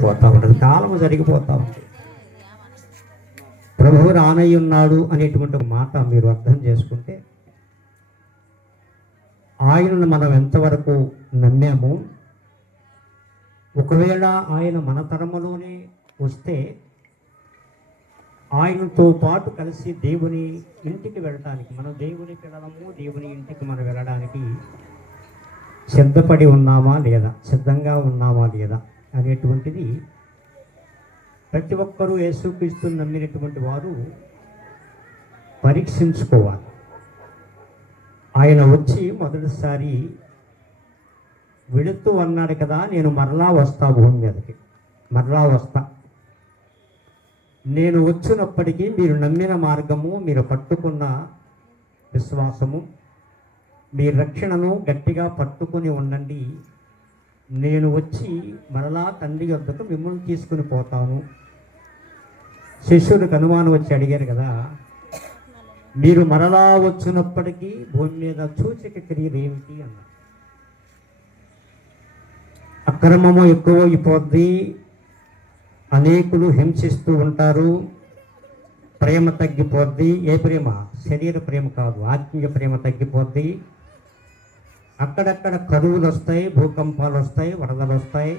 పోతా ఉంటుంది, కాలము జరిగిపోతా ఉంటుంది. ప్రభువు రానయ్యున్నాడు అనేటువంటి ఒక మాట మీరు అర్థం చేసుకుంటే, ఆయనను మనం ఎంతవరకు నమ్మాము, ఒకవేళ ఆయన మన తరములోనే వస్తే ఆయనతో పాటు కలిసి దేవుని ఇంటికి వెళ్ళడానికి, మనం దేవుని పిల్లలము, దేవుని ఇంటికి మనం వెళ్ళడానికి సిద్ధపడి ఉన్నామా లేదా, సిద్ధంగా ఉన్నామా లేదా అనేటువంటిది ప్రతి ఒక్కరూ యేసుక్రీస్తుని నమ్మినటువంటి వారు పరీక్షించుకోవాలి. ఆయన వచ్చి మొదటిసారి వెళుతూ అన్నాడు కదా, నేను మరలా వస్తా, భూమి మీదకి మరలా వస్తా. నేను వచ్చినప్పటికీ మీరు నమ్మిన మార్గము, మీరు పట్టుకున్న విశ్వాసము, మీ రక్షణను గట్టిగా పట్టుకుని ఉండండి. నేను వచ్చి మరలా తండ్రి యొద్దకు మిమ్మల్ని తీసుకుని పోతాను. శిష్యుడికి అనుమానం వచ్చి అడిగారు కదా, మీరు మరలా వచ్చినప్పటికీ భూమి మీద సూచక క్రియలు ఏమిటి అన్నారు. అక్రమము ఎక్కువ అయిపోద్ది, అనేకులు హింసిస్తూ ఉంటారు, ప్రేమ తగ్గిపోద్ది. ఏ ప్రేమ? శరీర ప్రేమ కాదు, ఆత్మీయ ప్రేమ తగ్గిపోద్ది. అక్కడక్కడ కరువులు వస్తాయి, భూకంపాలు వస్తాయి, వరదలు వస్తాయి,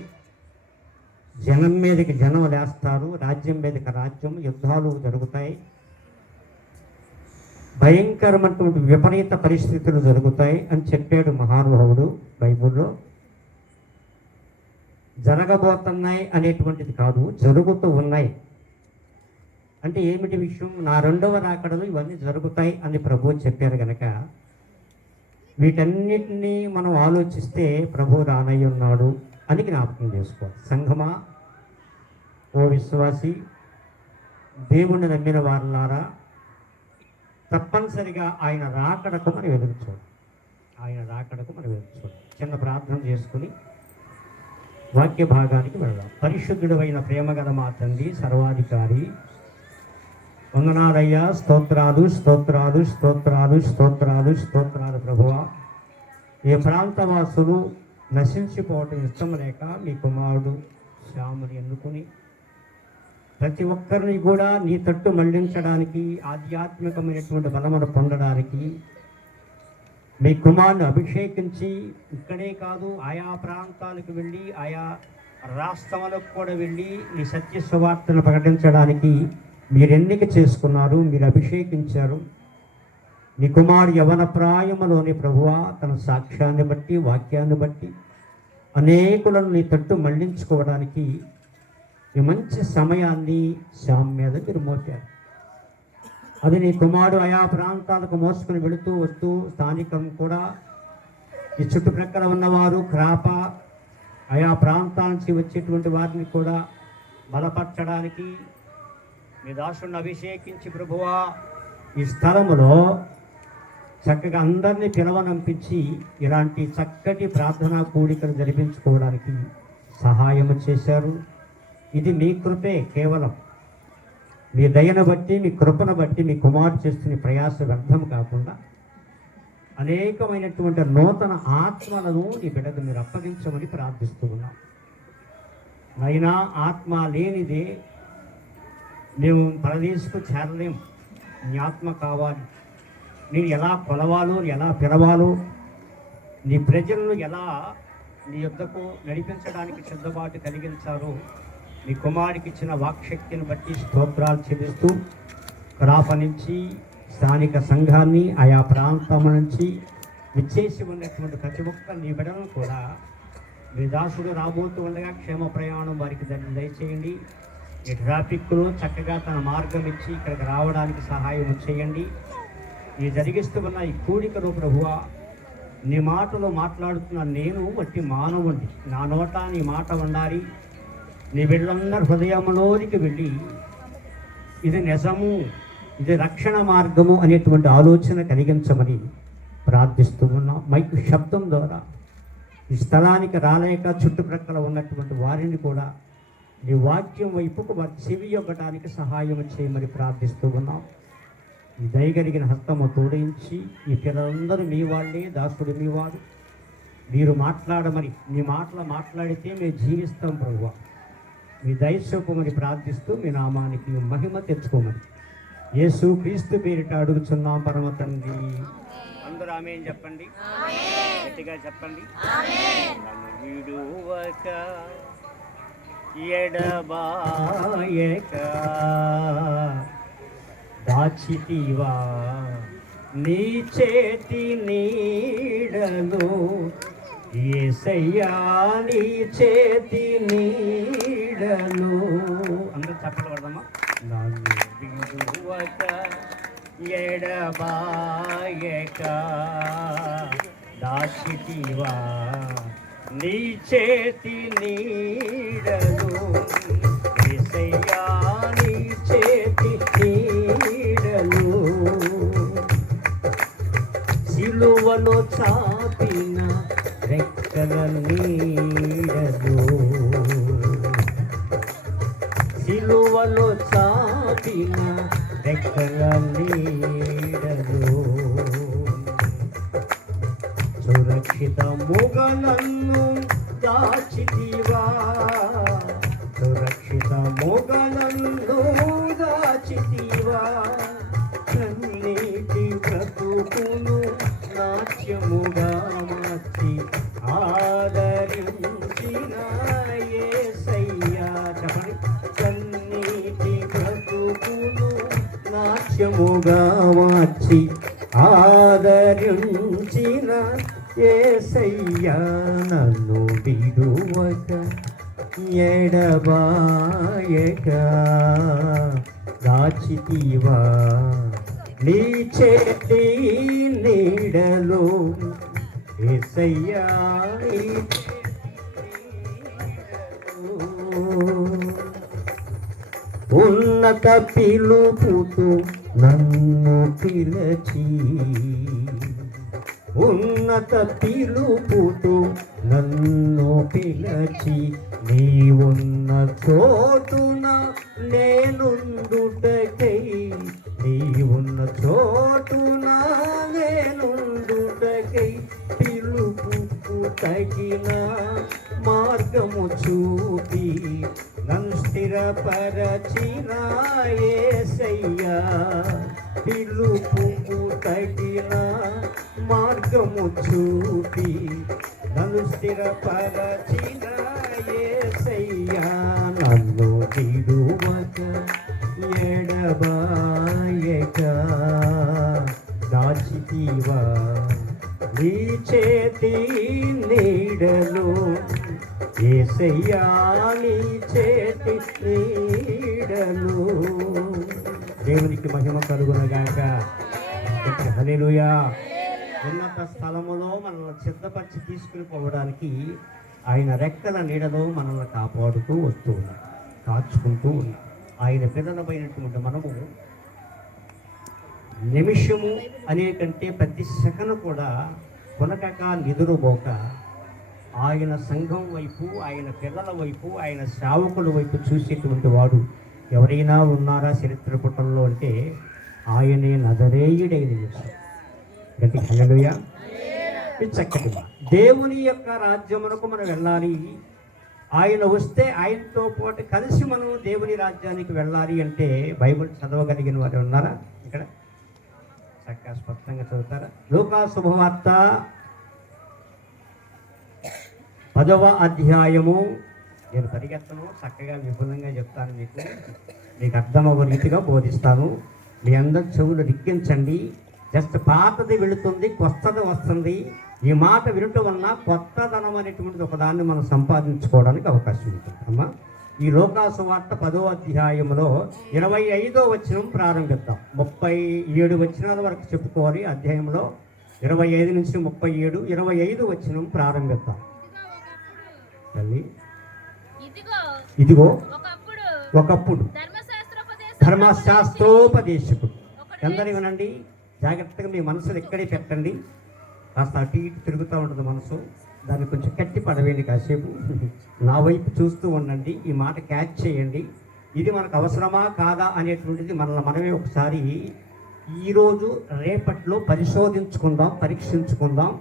జనం మీదకి జనం లేస్తారు, రాజ్యం మీదకి రాజ్యం, యుద్ధాలు జరుగుతాయి, భయంకరమైనటువంటి విపరీత పరిస్థితులు జరుగుతాయి అని చెప్పాడు మహానుభావుడు బైబిల్లో. జరగబోతున్నాయి అనేటువంటిది కాదు, జరుగుతూ ఉన్నాయి. అంటే ఏమిటి విషయం? నా రెండవ రాకడలో ఇవన్నీ జరుగుతాయి అని ప్రభువు చెప్పారు కనుక వీటన్నిటినీ మనం ఆలోచిస్తే ప్రభు రానయ్య ఉన్నాడు అని జ్ఞాపకం చేసుకోవాలి. సంఘమా, ఓ విశ్వాసి, దేవుణ్ణి నమ్మిన వారులారా, తప్పనిసరిగా ఆయన రాకడకు మనం ఎదురు చూడాలి. ఆయన రాకడకు మనం ఎదురు చూడాలి. చిన్న ప్రార్థన చేసుకుని వాక్య భాగానికి వెళ్దాం. పరిశుద్ధుడు అయిన ప్రేమగల మా తండ్రి, సర్వాధికారి, వందనాలయ్యా, స్తోత్రాలు స్తోత్రాలు స్తోత్రాలు స్తోత్రాలు స్తోత్రాలు ప్రభువా. ఏ ప్రాంతవాసులు నశించిపోవటం ఇష్టం లేక మీ కుమారుడు శ్యాముని ఎన్నుకుని ప్రతి ఒక్కరిని కూడా నీ తట్టు మళ్లించడానికి, ఆధ్యాత్మికమైనటువంటి బలమును పొందడానికి మీ కుమారుని అభిషేకించి ఇక్కడే కాదు ఆయా ప్రాంతాలకు వెళ్ళి, ఆయా రాష్ట్రాలకు కూడా వెళ్ళి నీ సత్య సువార్తను ప్రకటించడానికి మీరు ఎన్నిక చేసుకున్నారు, మీరు అభిషేకించారు. నీ కుమారు యవన ప్రాయములోని ప్రభువా తన సాక్ష్యాన్ని బట్టి, వాక్యాన్ని బట్టి అనేకులను నీ తట్టు మళ్లించుకోవడానికి ఈ మంచి సమయాన్ని శ్యామ్ మీద మీరు మోపారు. అది నీ కుమారుడు ఆయా ప్రాంతాలకు మోసుకుని వెళుతూ వస్తూ స్థానికం కూడా ఈ చుట్టుప్రక్కల ఉన్నవారు, క్రాప, ఆయా ప్రాంతాల నుంచి వచ్చేటువంటి వారిని కూడా బలపరచడానికి మీ దాసుని అభిషేకించి ప్రభువా ఈ స్థలములో చక్కగా అందరినీ పిలవనంపించి ఇలాంటి చక్కటి ప్రార్థనా కూడికలు జరిపించుకోవడానికి సహాయం చేశారు. ఇది మీ కృపే, కేవలం మీ దయను బట్టి, మీ కృపను బట్టి మీ కుమారుడు చేస్తున్న ప్రయాస వ్యర్థం కాకుండా అనేకమైనటువంటి నూతన ఆత్మలను ఈ బిడ్డకు మీరు అప్పగించమని ప్రార్థిస్తూ ఉన్నాం. అయినా ఆత్మ లేనిదే మేము పరదేశకు చేరలేం. నీ ఆత్మ కావాలి. నేను ఎలా కొలవాలో, ఎలా పిలవాలో, నీ ప్రజలను ఎలా నీ యొద్దకు నడిపించడానికి సిద్ధపాటు కలిగించారో మీ కుమారుడికి ఇచ్చిన వాక్శక్తిని బట్టి స్తోత్రాలు చెల్లిస్తూ క్రాప నుంచి స్థానిక సంఘాన్ని, ఆయా ప్రాంతం నుంచి విచ్చేసి ఉన్నటువంటి ప్రతి ఒక్క నీ బిడ్డలను కూడా మీ దాసుడు రాబోతూ ఉండగా క్షేమ ప్రయాణం వారికి దయచేయండి. ఈ ట్రాఫిక్లో చక్కగా తన మార్గం ఇచ్చి ఇక్కడికి రావడానికి సహాయం చేయండి. ఈ జరిగిస్తూ ఉన్న ఈ కూడికలో ప్రభువా నీ మాటలు మాట్లాడుతున్న నేను వట్టి మానవుణ్ణి, నా నోట నీ మాట ఉండాలి. నీ బిడ్డలందరి హృదయంలోనికి వెళ్ళి ఇది నిజము, ఇది రక్షణ మార్గము అనేటువంటి ఆలోచన కలిగించమని ప్రార్థిస్తూ ఉన్నాం. మైకు శబ్దం ద్వారా ఈ స్థలానికి రాలేక చుట్టుప్రక్కల ఉన్నటువంటి వారిని కూడా నీ వాక్యం వైపుకు వారి చెవి ఇవ్వడానికి సహాయం చేయమని ప్రార్థిస్తూ ఉన్నాం. ఈ దయగలిగిన హస్తము తోడించి ఈ పిల్లలందరూ మీ వాళ్ళే, దాసుడు మీ వాడు, మీరు మాట్లాడమని, మీ మాటలు మాట్లాడితే మేము జీవిస్తాం ప్రభువా. మీ దయచూపమని ప్రార్థిస్తూ మీ నామానికి మహిమ తెచ్చుకోమని యేసు క్రీస్తు పేరిట అడుగుచున్నాం పరమ తండ్రి. అందరూ ఆమేన్ చెప్పండి, గట్టిగా చెప్పండి. నన్ను విడువక ఎడబాయక దాచితివా నీ చేతి నీడలో, యేసయ్యా నీ చేతి నీడలో. అందరూ చప్పట్లు పడదామా? నన్ను విడువక ఎడబాయక దాచితివా నీ చేతి నీడలో, యేసయ్యా నీ చేతి నీడలో. సిలువలో చాపిన రెక్కల నీడలో, సిలువలో చాపిన రెక్కల నీడలో, సురక్షితముగా నన్ను దాచితివా, సురక్షితముగా నన్ను దాచితివా. కన్నీటి బ్రతుకును నాట్యముగా మార్చి ఆదరించిన యేసయ్యా. చెప్పండి. కన్నీటి బ్రతుకును నాట్యముగా మార్చి ఆదరించిన యేసయ్యా. నన్ను విడువక ఎడబాయక దాచితివా నీ చేతి నీడలో, యేసయ్యా నీ ఉన్నత పిలుపుతో నన్ను పిలచి, ఉన్నత పిలుపుతో నన్ను పిలచి, నీవున్న చోటున నేనుండుటకై, నీవున్న చోటున నేనుండుటకై, పిలుపుకు తగిన మార్గము చూపి నన్ను స్థిరపరచిన యేసయ్యా. పిలుపుకు తగిన మార్గము చూపి నన్ను స్థిరపరచిన యేసయ్యా. నన్ను విడువక ఎడబాయక దాచితివా నీ చేతి నీడలో, యేసయ్యా నీ చేతి నీడలో. దేవునికి మహిమ కలుగునగాక. హల్లెలూయా. ఉన్నత స్థలములో మనల్ని సిద్ధపరిచి తీసుకుని పోవడానికి ఆయన రెక్కల నీడలో మనల్ని కాపాడుతూ వస్తూ ఉన్నాం, కాచుకుంటూ ఉన్నాం. ఆయన పిల్లలమైనటువంటి మనము నిమిషము అనే కంటే ప్రతి సెకను కూడా కొనకక నిదురుబోక ఆయన సంఘం వైపు, ఆయన పిల్లల వైపు, ఆయన సేవకుల వైపు చూసేటువంటి వాడు ఎవరైనా ఉన్నారా చరిత్ర పుటంలో అంటే ఆయనే నజరేయుడైన యేసు. గట్టి హల్లెలూయా. చక్కటి దేవుని యొక్క రాజ్యమునకు మనం వెళ్ళాలి. ఆయన వస్తే ఆయనతో పాటు కలిసి మనం దేవుని రాజ్యానికి వెళ్ళాలి అంటే బైబిల్ చదవగలిగిన వారు ఉన్నారా ఇక్కడ? చక్కగా స్పష్టంగా చదువుతారా? లూకా శుభవార్త 10వ అధ్యాయము. నేను పరిగెత్తను, చక్కగా విపులంగా చెప్తాను, మీకు అర్థమవ్వ రీతిగా బోధిస్తాను. మీ అందరి చెవులు రిక్కించండి. జస్ట్ పాతది వెళుతుంది, కొత్తది వస్తుంది. ఈ మాట వినటం వలన కొత్తదనం అనేటువంటిది ఒకదాన్ని మనం సంపాదించుకోవడానికి అవకాశం ఉంటుంది అమ్మా. ఈ లూకా సువార్త 10వ అధ్యాయంలో 25వ వచనం ప్రారంభిద్దాం. 37 వచనాల వరకు చెప్పుకోవాలి అధ్యాయంలో. 25 నుంచి 37, 25 వచనం ప్రారంభిద్దాం. ఇదిగో ఒకప్పుడు ధర్మశాస్త్రోపదేశకుడు. అందరూ వినండి జాగ్రత్తగా, మీ మనసులు ఇక్కడే పెట్టండి. కాస్త అటు ఇటు తిరుగుతూ ఉంటుంది మనసు, దాన్ని కొంచెం కట్టి పడవేయండి కాసేపు. నా వైపు చూస్తూ ఉండండి, ఈ మాట క్యాచ్ చేయండి. ఇది మనకు అవసరమా కాదా అనేటువంటిది మనమే ఒకసారి ఈరోజు రేపట్లో పరిశోధించుకుందాం, పరీక్షించుకుందాం.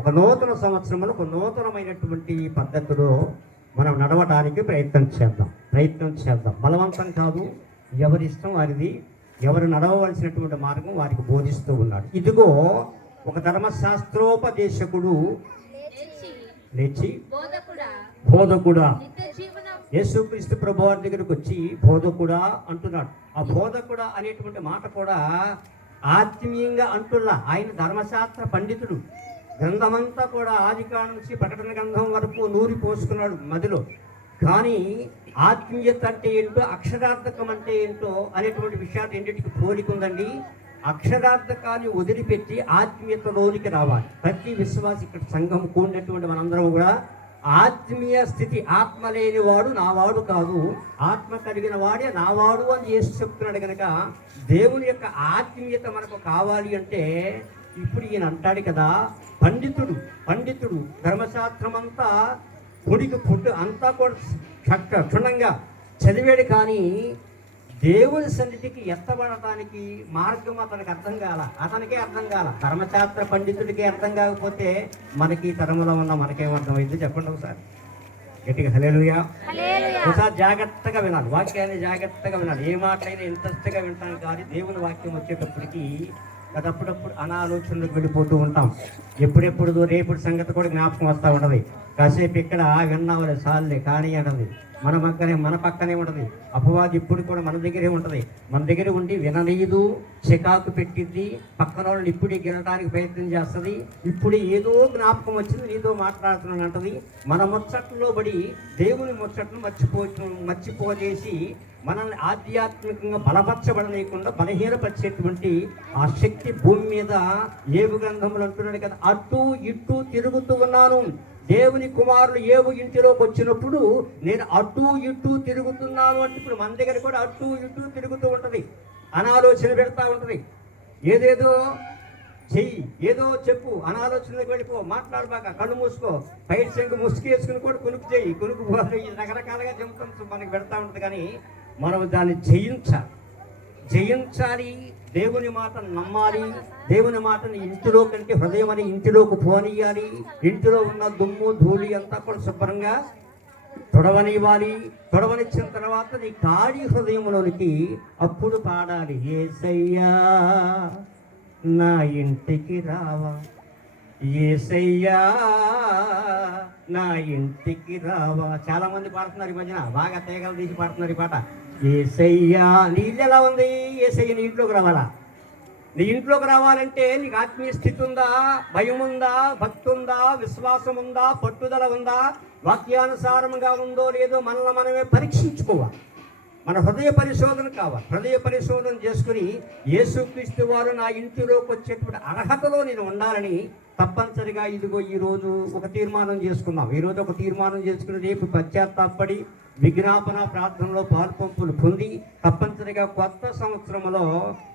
ఒక నూతన సంవత్సరంలో ఒక నూతనమైనటువంటి పద్ధతిలో మనం నడవడానికి ప్రయత్నం చేద్దాం. బలవంతం కాదు, ఎవరి ఇష్టం వారిది, ఎవరు నడవవలసినటువంటి మార్గం వారికి బోధిస్తూ ఉన్నాడు. ఇదిగో ఒక ధర్మశాస్త్రోపదేశకుడు లేచి బోధకుడా, యేసుక్రీస్తు ప్రభువారి దగ్గరకు వచ్చి బోధకుడా అంటున్నాడు. ఆ బోధకుడా అనేటువంటి మాట కూడా ఆత్మీయంగా అంటున్నా. ఆయన ధర్మశాస్త్ర పండితుడు. గ్రంథమంతా కూడా ఆదికాండం నుంచి ప్రకటన గ్రంథం వరకు నూరి పోసుకున్నాడు మదిలో. కానీ ఆత్మీయత అంటే ఏంటో, అక్షరార్థకం అంటే ఏంటో అనేటువంటి విషయాలు రెండింటికి పోలికుందండి. అక్షరార్థకాన్ని వదిలిపెట్టి ఆత్మీయతలోనికి రావాలి. ప్రతి విశ్వాసి, ఇక్కడ సంఘం కూడినటువంటి మనందరం కూడా ఆత్మీయ స్థితి, ఆత్మ లేనివాడు నావాడు కాదు, ఆత్మ కలిగిన వాడే నావాడు అని చేసి చెప్తున్నాడు. కనుక దేవుని యొక్క ఆత్మీయత మనకు కావాలి అంటే ఇప్పుడు ఈయన అంటాడు కదా, పండితుడు ధర్మశాస్త్రం అంతా పొడికి పుట్టు అంతా కూడా క్షుణ్ణంగా చదివాడు. కానీ దేవుని సన్నిధికి ఎత్తబడటానికి మార్గం అతనికి అతనికే అర్థం కాల. ధర్మశాస్త్ర పండితుడికి అర్థం కాకపోతే మనకి తరములో ఉన్న మనకేం అర్థమైంది చెప్పండి ఒకసారి గట్టిగా. హల్లెలూయా. ఒకసారి జాగ్రత్తగా వినాలి, వాక్యాన్ని జాగ్రత్తగా వినాలి. ఏ మాటైనా ఇంట్రెస్ట్గా వింటాను. కానీ దేవుని వాక్యం వచ్చేటప్పటికి అప్పుడప్పుడు అనాలోచనలకు వెళ్ళిపోతూ ఉంటాం. ఎప్పుడెప్పుడు రేపటి సంగతి కూడా జ్ఞాపకం వస్తూ ఉంటుంది. కాసేపు ఇక్కడ విన్నావులే సార్లే కానీ అంటది. మన పక్కనే ఉంటుంది. అపవాది ఇప్పుడు కూడా మన దగ్గరే ఉంటుంది. మన దగ్గర ఉండి విననీయదు, చికాకు పెట్టిద్ది, పక్కన వాళ్ళని ఇప్పుడే గెలటానికి ప్రయత్నం చేస్తుంది. ఇప్పుడు ఏదో జ్ఞాపకం వచ్చింది, నీతో మాట్లాడుతున్నాను అంటది. మన ముచ్చట్లో పడి దేవుని ముచ్చట్ను మర్చిపోజేసి మనల్ని ఆధ్యాత్మికంగా బలపరచబడలేకుండా బలహీనపరిచేటువంటి ఆ శక్తి భూమి మీద ఏవు గ్రంథములు అంటున్నాడు కదా, అటు ఇటు తిరుగుతూ ఉన్నాను. దేవుని కుమారులు ఏవు ఇంటిలోకి వచ్చినప్పుడు నేను అటు ఇటు తిరుగుతున్నాను అంటే ఇప్పుడు మన దగ్గర కూడా అటు ఇటు తిరుగుతూ ఉంటుంది. అనాలోచన పెడతా ఉంటుంది. ఏదేదో చెయ్యి, ఏదో చెప్పు, అనాలోచనలకు వెళ్ళిపో, మాట్లాడబాక, కళ్ళు మూసుకో, పైట శంకు ముసుకేసుకుని కూడా కొనుక్కు చెయ్యి, కొనుక్కు రకరకాలుగా చెబుతాం మనకి పెడతా ఉంటుంది. కానీ మనం దాన్ని జయించాలి. దేవుని మాటను నమ్మాలి. దేవుని మాటను ఇంటిలో కంటే హృదయం అని ఇంటిలోకి పోనీయాలి. ఇంటిలో ఉన్న దుమ్ము ధూళి అంతా కూడా శుభ్రంగా తొడవనివ్వాలి. తొడవనిచ్చిన తర్వాత నీ ఖాళీ హృదయంలోనికి అప్పుడు పాడాలి, యేసయ్యా నా ఇంటికి రావా, యేసయ్యా నా ఇంటికి రావా. చాలా మంది పాడుతున్నారు ఈ మధ్యన, బాగా తీగలు తీసి పాడుతున్నారు ఈ పాట. యేసయ్యా, నీ ఇల్లు ఎలా ఉంది? యేసయ్య నీ ఇంట్లోకి రావాలా? నీ ఇంట్లోకి రావాలంటే నీకు ఆత్మీయ స్థితి ఉందా, భయం ఉందా, భక్తి ఉందా, విశ్వాసం ఉందా, పట్టుదల ఉందా, వాక్యానుసారంగా ఉందో లేదో మనల్ని మనమే పరీక్షించుకోవాలి. మన హృదయ పరిశోధన కావాలి. హృదయ పరిశోధన చేసుకుని యేసుక్రీస్తు వారు నా ఇంటిలోకి వచ్చేటువంటి అర్హతలో నేను ఉండాలని తప్పనిసరిగా ఇదిగో ఈరోజు ఒక తీర్మానం చేసుకుందాం. ఈరోజు ఒక తీర్మానం చేసుకుని రేపు పశ్చాత్తాపడి విజ్ఞాపన ప్రార్థనలో పాల్పంపులు పొంది తప్పనిసరిగా కొత్త సంవత్సరంలో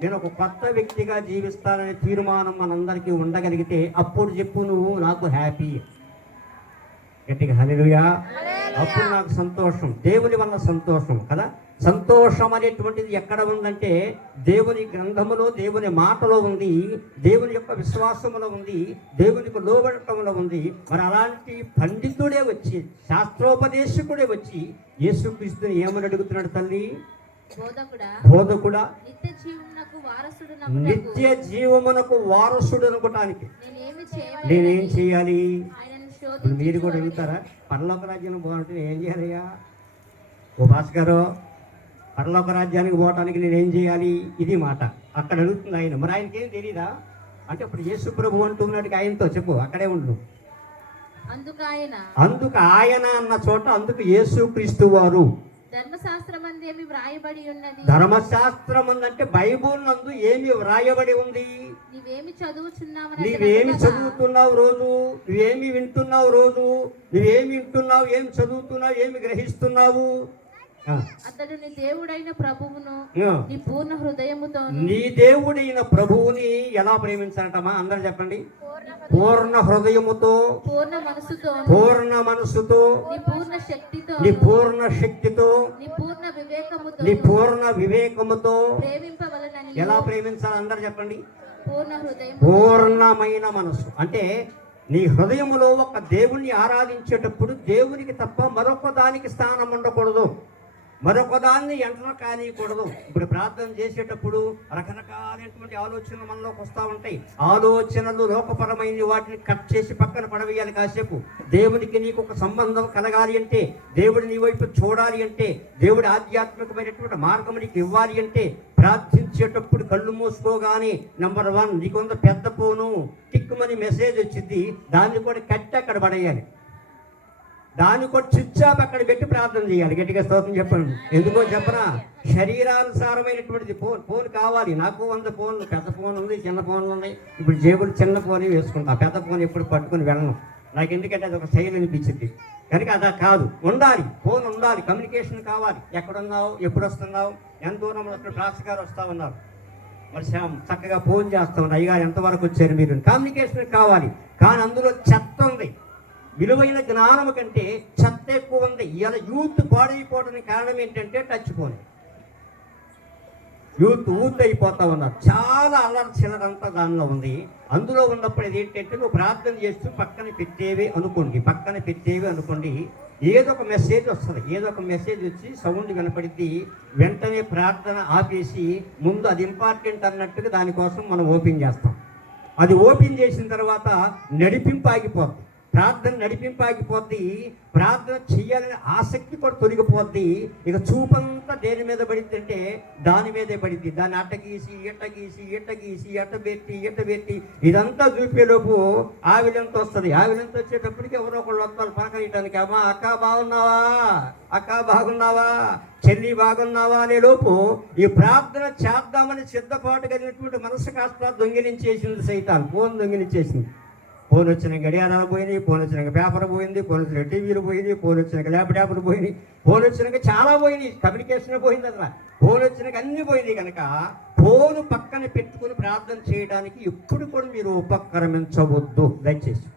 నేను ఒక కొత్త వ్యక్తిగా జీవిస్తాననే తీర్మానం మనందరికీ ఉండగలిగితే అప్పుడు చెప్పు నువ్వు నాకు హ్యాపీ. గట్టిగా హల్లెలూయా. అప్పుడు నాకు సంతోషం, దేవుని వల్ల సంతోషం కదా. సంతోషం అనేటువంటిది ఎక్కడ ఉందంటే దేవుని గ్రంథములో, దేవుని మాటలో ఉంది, దేవుని యొక్క విశ్వాసములో ఉంది, దేవునికి లోబడటంలో ఉంది. మరి అలాంటి పండితుడే వచ్చి, శాస్త్రోపదేశకుడే వచ్చి యేసుక్రీస్తుని ఏమని అడుగుతున్నాడు? తల్లి బోధకుడా, నిత్య జీవమునకు వారసుడు అనుకోవటానికి నేనేం చేయాలి? ఇప్పుడు మీరు కూడా అడుగుతారా, పరలోక రాజ్యం పోవాలంటే ఏం చేయాలయ్యా? ఓ భాస్కరో, పరలోక రాజ్యానికి పోవటానికి నేనేం చేయాలి? ఇది మాట అక్కడ అడుగుతుంది ఆయన. మరి ఆయనకేం తెలీదా అంటే ఇప్పుడు యేసు ప్రభు అంటున్నాడు ఆయనతో చెప్పు, అక్కడే ఉండు. అందుకు ఆయన అన్న చోట అందుకు యేసుక్రీస్తు వారు ధర్మశాస్త్రం అంటే బైబుల్ నందు ఏమి వ్రాయబడి ఉంది? నీవేమి చదువుతున్నావు రోజు, నువ్వేమి వింటున్నావు రోజు, నువ్వేమి వింటున్నావు, ఏం చదువుతున్నావు, ఏమి గ్రహిస్తున్నావు? అతడు నీ దేవుడైన ప్రభువును నీ పూర్ణ హృదయముతో, నీ దేవుడైన ప్రభువుని ఎలా ప్రేమించాలంటమా? అందరూ చెప్పండి. పూర్ణ హృదయముతో, పూర్ణ మనసుతో, నీ పూర్ణ శక్తితో, నీ పూర్ణ వివేకముతో ఎలా ప్రేమించాలి? అందరూ చెప్పండి. పూర్ణమైన మనసు అంటే నీ హృదయములో ఒక దేవుణ్ణి ఆరాధించేటప్పుడు దేవునికి తప్ప మరొక దానికి స్థానం ఉండకూడదు, మరొక దాన్ని ఎంటర్ కానియకూడదు. ఇప్పుడు ప్రార్థన చేసేటప్పుడు రకరకాలైనటువంటి ఆలోచనలు మనలోకి వస్తూ ఉంటాయి. ఆలోచనలు లోకపరమైన వాటిని కట్ చేసి పక్కన పడవేయాలి. కాసేపు దేవునికి నీకు ఒక సంబంధం కలగాలి అంటే, దేవుడు నీ వైపు చూడాలి అంటే, దేవుడు ఆధ్యాత్మికమైనటువంటి మార్గం నీకు ఇవ్వాలి అంటే, ప్రార్థించేటప్పుడు కళ్ళు మూసుకోగానే నెంబర్ 1 నీకు కొంత పెద్ద ఫోను టిక్కుమని మెసేజ్ వచ్చింది, దాన్ని కూడా కట్టి అక్కడ పడేయాలి. దాన్ని కూడా స్విచ్ ఆఫ్ అక్కడ పెట్టి ప్రార్థన చేయాలి. గట్టిగా స్తోత్రం చెప్పండి. ఎందుకో చెప్పనా, శరీరానుసారమైనటువంటిది ఫోన్ కావాలి. నాకు 100 ఫోన్లు, పెద్ద ఫోన్ ఉంది, చిన్న ఫోన్లు ఉన్నాయి. ఇప్పుడు జేబులు చిన్న ఫోన్ వేసుకుంటా, పెద్ద ఫోన్ ఎప్పుడు పట్టుకొని వెళ్ళను. నాకు ఎందుకంటే అది ఒక శైలి అనిపించింది. కనుక అదా కాదు, ఉండాలి, ఫోన్ ఉండాలి, కమ్యూనికేషన్ కావాలి. ఎక్కడున్నావు, ఎప్పుడు వస్తున్నావు, ఎంత దూరం వస్తున్నావు, ప్రాస్ గారు వస్తా ఉన్నారు, మరి చక్కగా ఫోన్ చేస్తాం, అయ్యగారు ఎంతవరకు వచ్చారు మీరు, కమ్యూనికేషన్ కావాలి. కానీ అందులో చెత్త ఉంది. విలువైన జ్ఞానం కంటే చెత్త ఎక్కువ ఉంది. ఇలా యూత్ పాడైపోవడానికి కారణం ఏంటంటే టచ్ ఫోన్. యూత్ అయిపోతా ఉన్నారు. చాలా అల్లరి చిల్లరంతా దానిలో ఉంది. అందులో ఉన్నప్పుడు ఏంటంటే నువ్వు ప్రార్థన చేస్తూ పక్కన పెట్టేవి అనుకోండి, ఏదో ఒక మెసేజ్ వస్తుంది. ఏదో ఒక మెసేజ్ వచ్చి సౌండ్ కనపడిద్ది. వెంటనే ప్రార్థన ఆపేసి ముందు అది ఇంపార్టెంట్ అన్నట్టుగా దానికోసం మనం ఓపెన్ చేస్తాం. అది ఓపెన్ చేసిన తర్వాత నడిపింపు ఆగిపోద్ది. ప్రార్థన చెయ్యాలనే ఆసక్తి కూడా తొలగిపోద్ది. ఇక చూపంతా దేని మీద పడిద్ది అంటే దాని మీదే పడిద్ది. దాన్ని అట్ట పెట్టి ఇదంతా చూపేలోపు ఆవిడంతా వస్తుంది. ఆవిడంతా వచ్చేటప్పటికి ఎవరో ఒకళ్ళు వస్తారు పలకరియటానికి. అమ్మా అక్క బాగున్నావా, చెల్లి బాగున్నావా అనే లోపు ఈ ప్రార్థన చేద్దామని సిద్ధపాటు కలిగినటువంటి మనసు కాస్త దొంగిలించేసింది సైతాన్. ఫోన్ దొంగిలించేసింది. ఫోన్ వచ్చిన గడియారాలు పోయినాయి, ఫోన్ వచ్చిన పేపర్ పోయింది, ఫోన్ వచ్చిన టీవీలు పోయింది, ఫోన్ వచ్చిన ల్యాప్టాప్లు పోయినాయి, ఫోన్ వచ్చినాక చాలా పోయినాయి, కమ్యూనికేషన్ పోయింది. అసలు ఫోన్ వచ్చినాక అన్ని పోయినాయి. కనుక ఫోన్ పక్కన పెట్టుకుని ప్రార్థన చేయడానికి ఎప్పుడు కూడా మీరు ఉపక్రమించవద్దు. దయచేసి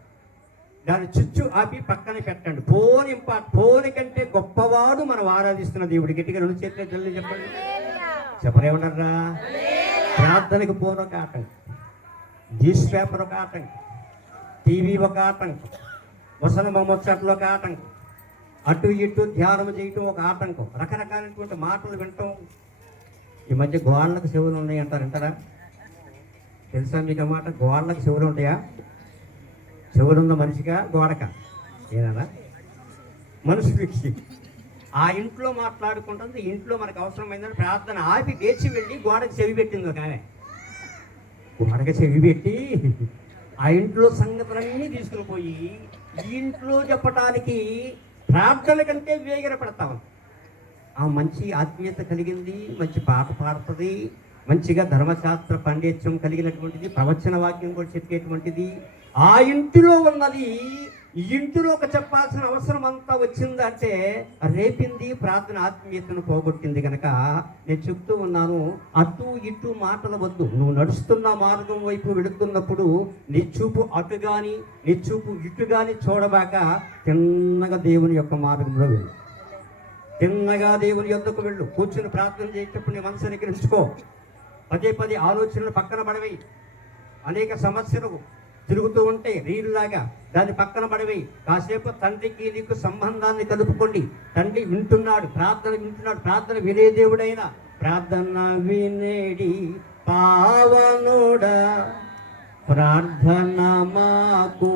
దాన్ని చుచ్చు ఆపి పక్కన పెట్టండి. ఫోన్ కంటే గొప్పవాడు మనం ఆరాధిస్తున్న దేవుడు. గట్టిగా 2 చేతులు జల్లి చెప్పండి. చెప్పలేమన్నారా? ప్రార్థనకి ఫోన్ ఒక ఆటంకం, న్యూస్ పేపర్ ఒక ఆటంకం, టీవీ ఒక ఆటంకం, ముసలమ్మ ముచ్చట్లు ఒక ఆటంకం, అటు ఇటు ధ్యానం చేయటం ఒక ఆటంకం, రకరకాలైనటువంటి మాటలు వినటం. ఈ మధ్య గోళ్ళకు చెవులు ఉన్నాయి అంటారా? తెలుసా మీకు అన్నమాట? గోళ్ళకు చెవులు ఉంటాయా? చెవులున్న మనిషిగా గోడక ఏనా? మనుషులకి ఆ ఇంట్లో మాట్లాడుకుంటుంది. ఇంట్లో మనకు అవసరమైందని ప్రార్థన ఆపి లేచి వెళ్ళి గోడకు చెవి పెట్టింది ఒక ఆమె. గోడకు చెవి పెట్టి ఆ ఇంట్లో సంగతులన్నీ తీసుకుని పోయి ఈ ఇంట్లో చెప్పటానికి ప్రార్థన కంటే వేగిర పెడతాం. ఆ మంచి ఆత్మీయత కలిగింది, మంచి పాట పాడుతుంది, మంచిగా ధర్మశాస్త్ర పాండిత్యం కలిగినటువంటిది, ప్రవచన వాక్యం కూడా చెప్పేటువంటిది. ఆ ఇంటిలో ఉన్నది ఈ ఇంటిలోకి చెప్పాల్సిన అవసరం అంతా వచ్చిందంటే రేపింది ప్రార్థన ఆత్మీయతను పోగొట్టింది. కనుక నేను చెప్తూ ఉన్నాను, అటు ఇటు మాటల వద్దు. నువ్వు నడుస్తున్న మార్గం వైపు వెళుతున్నప్పుడు నీ చూపు అటు కానీ నీ చూపు ఇటు కానీ చూడబాక తిన్నగా దేవుని యొక్క మార్గంలో వెళ్ళు. తిన్నగా దేవుని యొద్దకు వెళ్ళు. కూర్చుని ప్రార్థన చేసేటప్పుడు నీ మనసు నిగ్రహించుకో. పదే ఆలోచనలు పక్కన పడవి. అనేక సమస్యలు తిరుగుతూ ఉంటే రీల్లాగా దాన్ని పక్కన పడవి. కాసేపు తండ్రికి నీకు సంబంధాన్ని కలుపుకోండి. తండ్రి వింటున్నాడు, ప్రార్థన వినే దేవుడైనా ప్రార్థన వినేడి పావనుడా, ప్రార్థన మాకు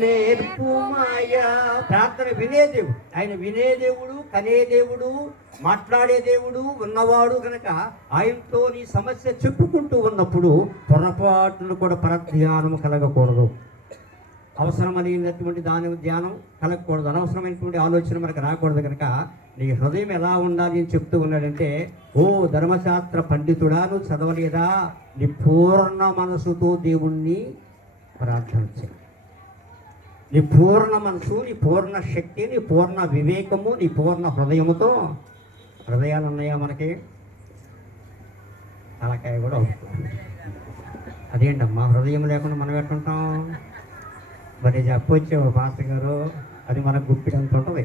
నేర్పుమాయా. ప్రార్థన వినే దేవుడు, ఆయన వినే దేవుడు, కనే దేవుడు, మాట్లాడే దేవుడు, ఉన్నవాడు. కనుక ఆయనతో నీ సమస్య చెప్పుకుంటూ ఉన్నప్పుడు పొరపాటును కూడా పరధ్యానం కలగకూడదు. అవసరమైనటువంటి ధ్యానం కలగకూడదు. అనవసరమైనటువంటి ఆలోచన మనకు రాకూడదు. కనుక నీ హృదయం ఎలా ఉండాలి అని చెప్తూ ఉన్నాడంటే, ఓ ధర్మశాస్త్ర పండితుడా, నువ్వు చదవలేదా? నీ పూర్ణ మనసుతో దేవుణ్ణి ప్రార్థన చేయి. నీ పూర్ణ మనసు, నీ పూర్ణ శక్తి, నీ పూర్ణ వివేకము, నీ పూర్ణ హృదయముతో. హృదయాలు ఉన్నాయా మనకి? తలకాయ కూడా అవుతుంది. అదేంటమ్మా హృదయం లేకుండా మనం ఎట్టుంటాం? మరి చెప్పొచ్చావు పాస్టర్ గారు, అది మనకు గుప్పిడంత ఉంటుంది.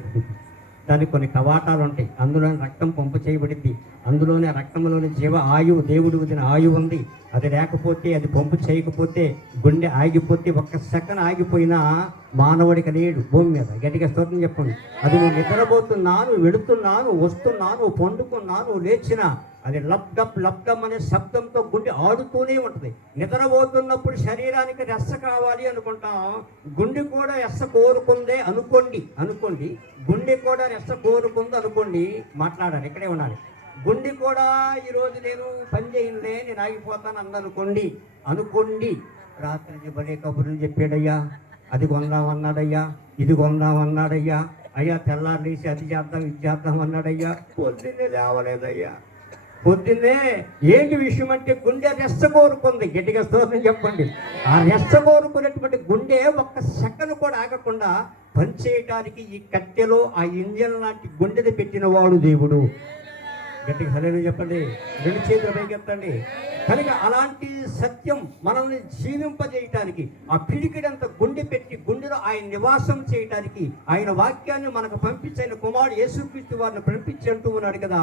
దానికి కొన్ని కవాటాలు ఉంటాయి, అందులోని రక్తం పంపు చేయబడింది, అందులోనే రక్తంలోని జీవ ఆయువు, దేవుడు వదిన ఆయువు ఉంది. అది లేకపోతే, అది పంపు చేయకపోతే, గుండె ఆగిపోతే, ఒక్క సెకండ్ ఆగిపోయినా మానవుడికి లేడు భూమి మీద. గట్టిగా స్తోత్రం చెప్పండి. అది నువ్వు నిద్రపోతున్నాను, వెళుతున్నాను, వస్తున్నాను, పండుకున్నాను, లేచినా అది లబ్డప్ అనే శబ్దంతో గుండె ఆడుతూనే ఉంటుంది. నిద్రపోతున్నప్పుడు శరీరానికి రెస్స కావాలి అనుకుంటాం, గుండె కూడా రెస్స కోరుకుందే అనుకోండి గుండె కూడా రెస్స కోరుకుంది అనుకోండి, మాట్లాడాలి, ఇక్కడే ఉండాలి. గుండె కూడా ఈరోజు నేను పని చేయనులే, నేను ఆగిపోతాను అనుకోండి. రాత్రి భలే కబుర్లు చెప్పాడయ్యా, అది కొందామన్నాడయ్యా, ఇది కొందామన్నాడయ్యా, అయ్యా తెల్లారు లేచి అది చేద్దాం ఇది చేద్దాం అన్నాడయ్యా, పొద్దున్నే లేవలేదయ్యా. పొద్దున్నే ఏంటి విషయం అంటే గుండె రెస్స కోరుకుంది. గట్టిగా స్తోత్రం చెప్పండి. ఆ రెస్స కోరుకునేటువంటి గుండె ఒక్క సెకండ్ కూడా ఆగకుండా పనిచేయటానికి ఈ కట్టెలో ఆ ఇంజన్ లాంటి గుండెని పెట్టిన వాడు దేవుడు. గట్టిగా హల్లెలూయా చెప్పండి, రెండు చేతులు పైకెత్తండి. కనుక అలాంటి సత్యం మనల్ని జీవింపజేయటానికి, ఆ పిడికిడంత గుండె పెట్టి గుండెలో ఆయన నివాసం చేయటానికి ఆయన వాక్యాన్ని మనకు పంపించి, ఆయన కుమారుడు యేసుక్రీస్తు వారిని పంపించి అంటూ ఉన్నాడు కదా,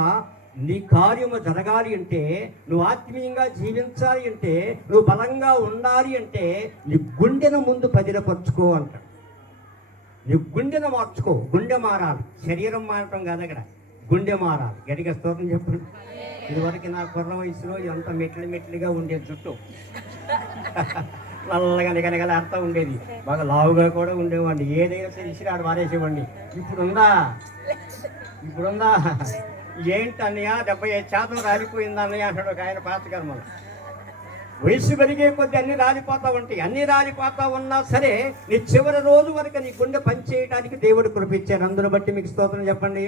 నీ కార్యము జరగాలి అంటే, నువ్వు ఆత్మీయంగా జీవించాలి అంటే, నువ్వు బలంగా ఉండాలి అంటే నీ గుండెను ముందు పదిలపరుచుకో అంటాడు. నీ గుండెను మార్చుకో. గుండె మారాలి, శరీరం మారటం కాదు, అక్కడ గుండె మారాలి. గట్టిగా స్తోత్రం చెప్పండి. ఇదివరకు నా కుర్ర వయసులో ఇదంతా మెట్లుగా ఉండేది, చుట్టూ నల్లగా నిగనగలాడుతూ ఉండేది, బాగా లావుగా కూడా ఉండేవాడిని. ఏదైనా సరే ఇసిరాడు మారేసేవాడిని. ఇప్పుడుందా ఏంటి అన్నయ్య 75% రాలిపోయింది అన్నయ్య అంటాడు ఒక ఆయన పాతకర్మలు. వయసు పెరిగే కొద్ది అన్ని రాలిపోతా ఉంటాయి. అన్ని రాలిపోతా ఉన్నా సరే నీ చివరి రోజు వరకు నీ గుండె పనిచేయడానికి దేవుడు కృపించారు. అందును బట్టి మీకు స్తోత్రం చెప్పండి.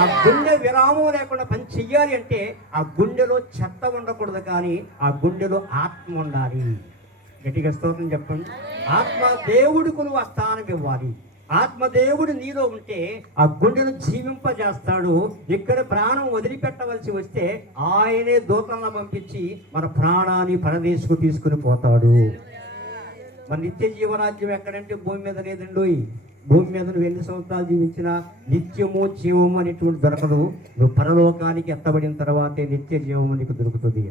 ఆ గుండె విరామం లేకుండా పని చెయ్యాలి అంటే ఆ గుండెలో చెత్త ఉండకూడదు, కానీ ఆ గుండెలో ఆత్మ ఉండాలి. గట్టిగా స్తోత్రం చెప్పండి. ఆత్మ దేవుడికి నువ్వు ఆ స్థానం ఇవ్వాలి. ఆత్మదేవుడు నీలో ఉంటే ఆ గుండెను జీవింపజేస్తాడు. ఇక్కడ ప్రాణం వదిలిపెట్టవలసి వస్తే ఆయనే దూతలను పంపించి మన ప్రాణాన్ని పరదేశకు తీసుకుని పోతాడు. మన నిత్య జీవరాజ్యం ఎక్కడంటే భూమి మీద లేదండి. భూమి మీద నువ్వు ఎన్ని సంవత్సరాలు జీవించినా నిత్యము జీవము అనేటువంటి దొరకదు. నువ్వు పరలోకానికి ఎత్తబడిన తర్వాతే నిత్య జీవము నీకు దొరుకుతుంది.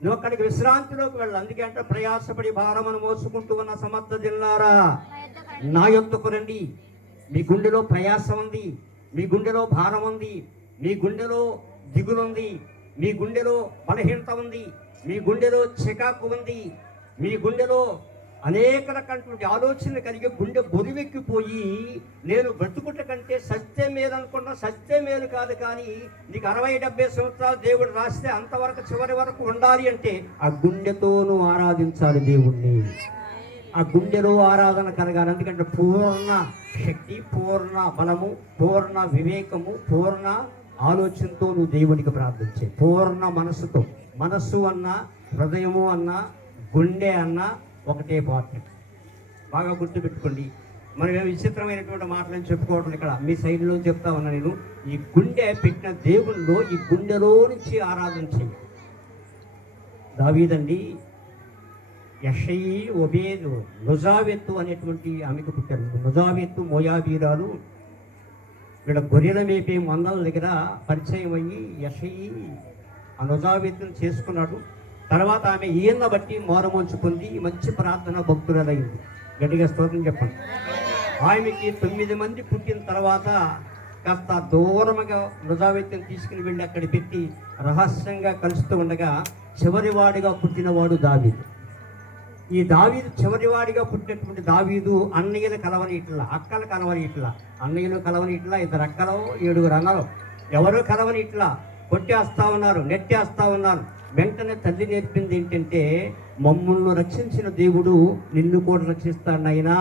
నువ్వు అక్కడికి విశ్రాంతిలోకి వెళ్ళాలి. అందుకే అంటే ప్రయాసపడి భారమును మోసుకుంటూ ఉన్న సమర్థ జిల్లారా, నా యొద్దకు రండి. మీ గుండెలో ప్రయాసం ఉంది, మీ గుండెలో భారం ఉంది, మీ గుండెలో దిగులుంది, మీ గుండెలో బలహీనత ఉంది, మీ గుండెలో చికాకు ఉంది, మీ గుండెలో అనేక రకాలటువంటి ఆలోచనలు కలిగి గుండె బొరివెక్కిపోయి నేను బ్రతుకుట కంటే సత్యం మేలు అనుకున్నా సత్యం మేలు కాదు, కానీ నీకు 60-70 సంవత్సరాలు దేవుడు రాస్తే అంతవరకు చివరి వరకు ఉండాలి అంటే ఆ గుండెతోనూ ఆరాధించాలి దేవుణ్ణి. ఆ గుండెలో ఆరాధన కలగాలి. ఎందుకంటే పూర్ణ శక్తి, పూర్ణ బలము, పూర్ణ వివేకము, పూర్ణ ఆలోచనతో నువ్వు దేవునికి ప్రార్థించే. పూర్ణ మనస్సుతో. మనస్సు అన్నా, హృదయము అన్నా, గుండె అన్నా ఒకటే పాత్ర. బాగా గుర్తుపెట్టుకోండి. మనం విచిత్రమైనటువంటి మాటలను చెప్పుకోవడం ఇక్కడ మీ సైడ్లో చెప్తా ఉన్నా నేను. ఈ గుండె పెట్టిన దేవుల్లో ఈ గుండెలో నుంచి ఆరాధన చేయాలి. దావీదండి యెషయి, ఒబేదు, నుజావెత్తు అనేటువంటి ఆమెకు పుట్టారు. నుజావెత్తు మోయాబీరాలు. వీళ్ళ గొర్రెల మేపే మందల దగ్గర పరిచయం అయ్యి యెషయి ఆ నుజావెత్తును చేసుకున్నాడు. తర్వాత ఆమె ఈయన బట్టి మారుమోంచు పొంది మంచి ప్రార్థన భక్తురాలైంది. గట్టిగా స్తోత్రం చెప్పండి. ఆమెకి 9 మంది పుట్టిన తర్వాత కాస్త దూరముగా నుజావెత్తును తీసుకుని వెళ్ళి అక్కడ పెట్టి రహస్యంగా కలుస్తూ ఉండగా చివరివాడిగా పుట్టినవాడు దావీదు. ఈ దావీదు చివరివాడిగా పుట్టినటువంటి దావీదు అన్నయ్యలు కలవని ఇట్లా, అక్కలు కలవని ఇట్లా, అన్నయ్యలు కలవని ఇట్లా, 2 అక్కలు 7 అన్నలు ఎవరో కలవని ఇట్లా కొట్టేస్తా ఉన్నారు, నెట్టేస్తా ఉన్నారు. వెంటనే తల్లి నేర్పింది ఏంటంటే, మమ్మల్ని రక్షించిన దేవుడు నిన్ను కూడా రక్షిస్తాడు నాయనా.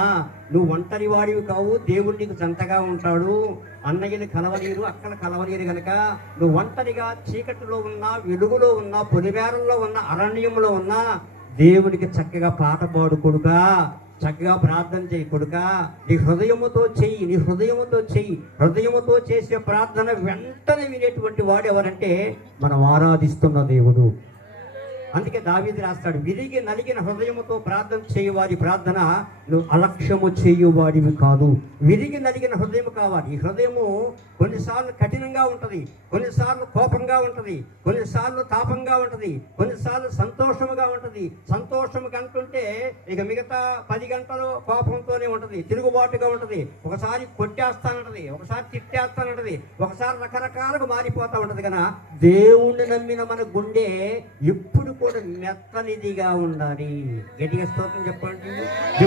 నువ్వు ఒంటరి వాడివి కావు, దేవుడు నీకు జంటగా ఉంటాడు. అన్నయ్యని కలవనీరు, అక్కలు కలవనీరు కనుక నువ్వు ఒంటరిగా చీకటిలో ఉన్నా, వెలుగులో ఉన్నా, పొలిమేరల్లో ఉన్నా, అరణ్యంలో ఉన్నా దేవునికి చక్కగా పాట పాడు కొడుకా, చక్కగా ప్రార్థన చేయి కొడుకా. నీ హృదయముతో చెయ్యి, నీ హృదయముతో చెయ్యి. హృదయముతో చేసే ప్రార్థన వెంటనే వినేటువంటి వాడు ఎవరంటే మనం ఆరాధిస్తున్న దేవుడు. అందుకే దావీదు రాస్తాడు, విరిగి నలిగిన హృదయముతో ప్రార్థన చేయువారి ప్రార్థన నువ్వు అలక్ష్యము చేయువాడివి కాదు. విరిగి నలిగిన హృదయం కావాలి. ఈ హృదయము కొన్నిసార్లు కఠినంగా ఉంటుంది, కొన్నిసార్లు కోపంగా ఉంటుంది, కొన్నిసార్లు తాపంగా ఉంటుంది, కొన్నిసార్లు సంతోషముగా ఉంటుంది. సంతోషము కంటుంటే ఇక మిగతా 10 గంటలు కోపంతోనే ఉంటుంది, తిరుగుబాటుగా ఉంటుంది. ఒకసారి కొట్టేస్తానంటది, ఒకసారి తిట్టేస్తానంటది, ఒకసారి రకరకాలుగా మారిపోతూ ఉంటుంది. కనుక దేవుణ్ణి నమ్మిన మన గుండె ఎప్పుడు కూడా మెత్తనిదిగా ఉండాలి. గట్టిగా స్తోత్రం చెప్పండి.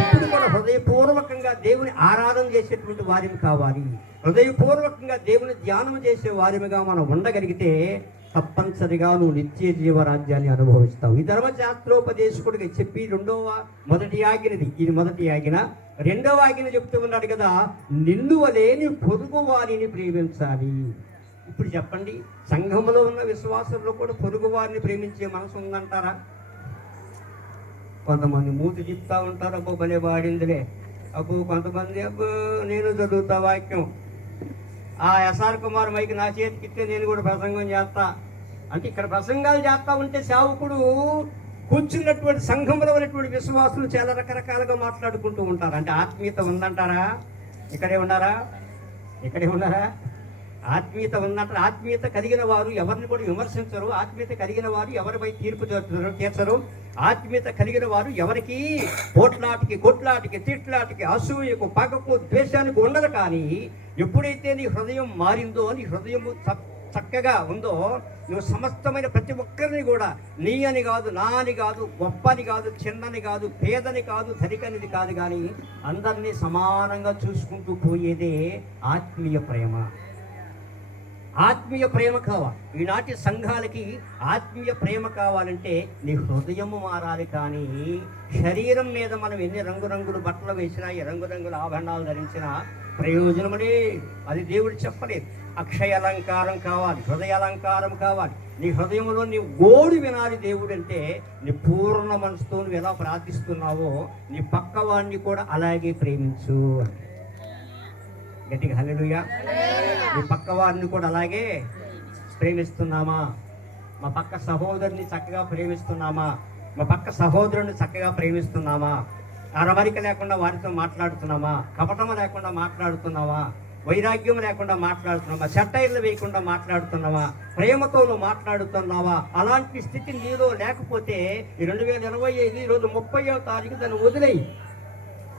ఎప్పుడు కూడా హృదయపూర్వకంగా దేవుని ఆరాధన చేసేటువంటి వారిని కావాలి. హృదయపూర్వకంగా దేవుని ధ్యానం చేసే వారిగా మనం ఉండగలిగితే తప్పనిసరిగా నువ్వు నిత్య జీవరాజ్యాన్ని అనుభవిస్తావు. ఈ ధర్మశాస్త్రోపదేశకుడిగా చెప్పి మొదటి ఆజ్ఞది, ఇది మొదటి ఆజ్ఞ. రెండవ ఆజ్ఞ చెప్తూ ఉన్నాడు కదా, నిన్ను వలె నీ పొరుగు వారిని ప్రేమించాలి. ఇప్పుడు చెప్పండి, సంఘంలో ఉన్న విశ్వాసంలో కూడా పొరుగు వారిని ప్రేమించే మనసు ఉందంటారా? కొంతమంది మూతి చెప్తా ఉంటారు, అబ్బో భలే వాడిందిలే, అబ్బో. కొంతమంది అబ్బో నేను చదువుతా వాక్యం, ఆ ఎస్ఆర్ కుమార్ మైకి నా చేతికి ఇస్తే నేను కూడా ప్రసంగం చేస్తా అంటే. ఇక్కడ ప్రసంగాలు చేస్తా ఉంటే సేవకుడు కూర్చున్నటువంటి సంఘంలో ఉన్నటువంటి విశ్వాసులు చాలా రకరకాలుగా మాట్లాడుకుంటూ ఉంటారు. అంటే ఆత్మీయత ఉందంటారా? ఇక్కడే ఉన్నారా? ఆత్మీయత ఉందంటారు. ఆత్మీయత కలిగిన వారు ఎవరిని కూడా విమర్శించరు. ఆత్మీయత కలిగిన వారు ఎవరిపై తీర్పు తీర్చరు. ఆత్మీయత కలిగిన వారు ఎవరికి కొట్లాటికి తిట్లాటికి అసూయకు పగకు ద్వేషానికి ఉండదు. కానీ ఎప్పుడైతే నీ హృదయం మారిందో, నీ హృదయము చక్కగా ఉందో, నువ్వు సమస్తమైన ప్రతి ఒక్కరిని కూడా నీ అని కాదు, నా అని కాదు, గొప్పని కాదు, చిన్నని కాదు, పేదని కాదు, ధనికనిది కాదు, కానీ అందరినీ సమానంగా చూసుకుంటూ పోయేదే ఆత్మీయ ప్రేమ. ఆత్మీయ ప్రేమ కావాలి. ఈనాటి సంఘాలకి ఆత్మీయ ప్రేమ కావాలంటే నీ హృదయము మారాలి. కానీ శరీరం మీద మనం ఎన్ని రంగురంగులు బట్టలు వేసినా, ఈ రంగురంగుల ఆభరణాలు ధరించినా ప్రయోజనమని అది దేవుడు చెప్పలేదు. అక్షయ అలంకారం కావాలి, హృదయ అలంకారం కావాలి. నీ హృదయంలో నీ గోడు వినాలి. దేవుడు అంటే నీ పూర్ణ మనసుతో నువ్వు ఎలా ప్రార్థిస్తున్నావో నీ పక్కవాడిని కూడా అలాగే ప్రేమించు అంటే. గట్టిగా హల్లెలూయా. నీ పక్క వారిని కూడా అలాగే ప్రేమిస్తున్నామా? మా పక్క సహోదరుని చక్కగా ప్రేమిస్తున్నామా? మా పక్క సహోదరుని చక్కగా ప్రేమిస్తున్నామా? అరవరిక లేకుండా వారితో మాట్లాడుతున్నామా? కపటం లేకుండా మాట్లాడుతున్నావా? వైరాగ్యం లేకుండా మాట్లాడుతున్నావా? సెటైర్లు వేయకుండా మాట్లాడుతున్నావా? ప్రేమతో నువ్వు మాట్లాడుతున్నావా? అలాంటి స్థితి నీలో లేకపోతే ఈ 2025 ఈరోజు 30వ తారీఖు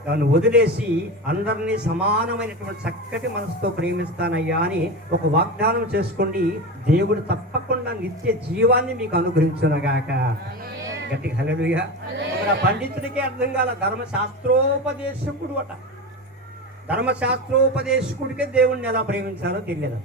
దాన్ని వదిలేసి అందరినీ సమానమైనటువంటి చక్కటి మనసుతో ప్రేమిస్తానయ్యా అని ఒక వాగ్దానం చేసుకోండి. దేవుడు తప్పకుండా నిత్య జీవాన్ని మీకు అనుగ్రహించునగాక. గట్టిగా హల్లెలూయా. మరి ఆ పండితుడికే అర్థం కాల, ధర్మశాస్త్రోపదేశకుడు అట. ధర్మశాస్త్రోపదేశకుడికే దేవుణ్ణి ఎలా ప్రేమించాలో తెలియదు.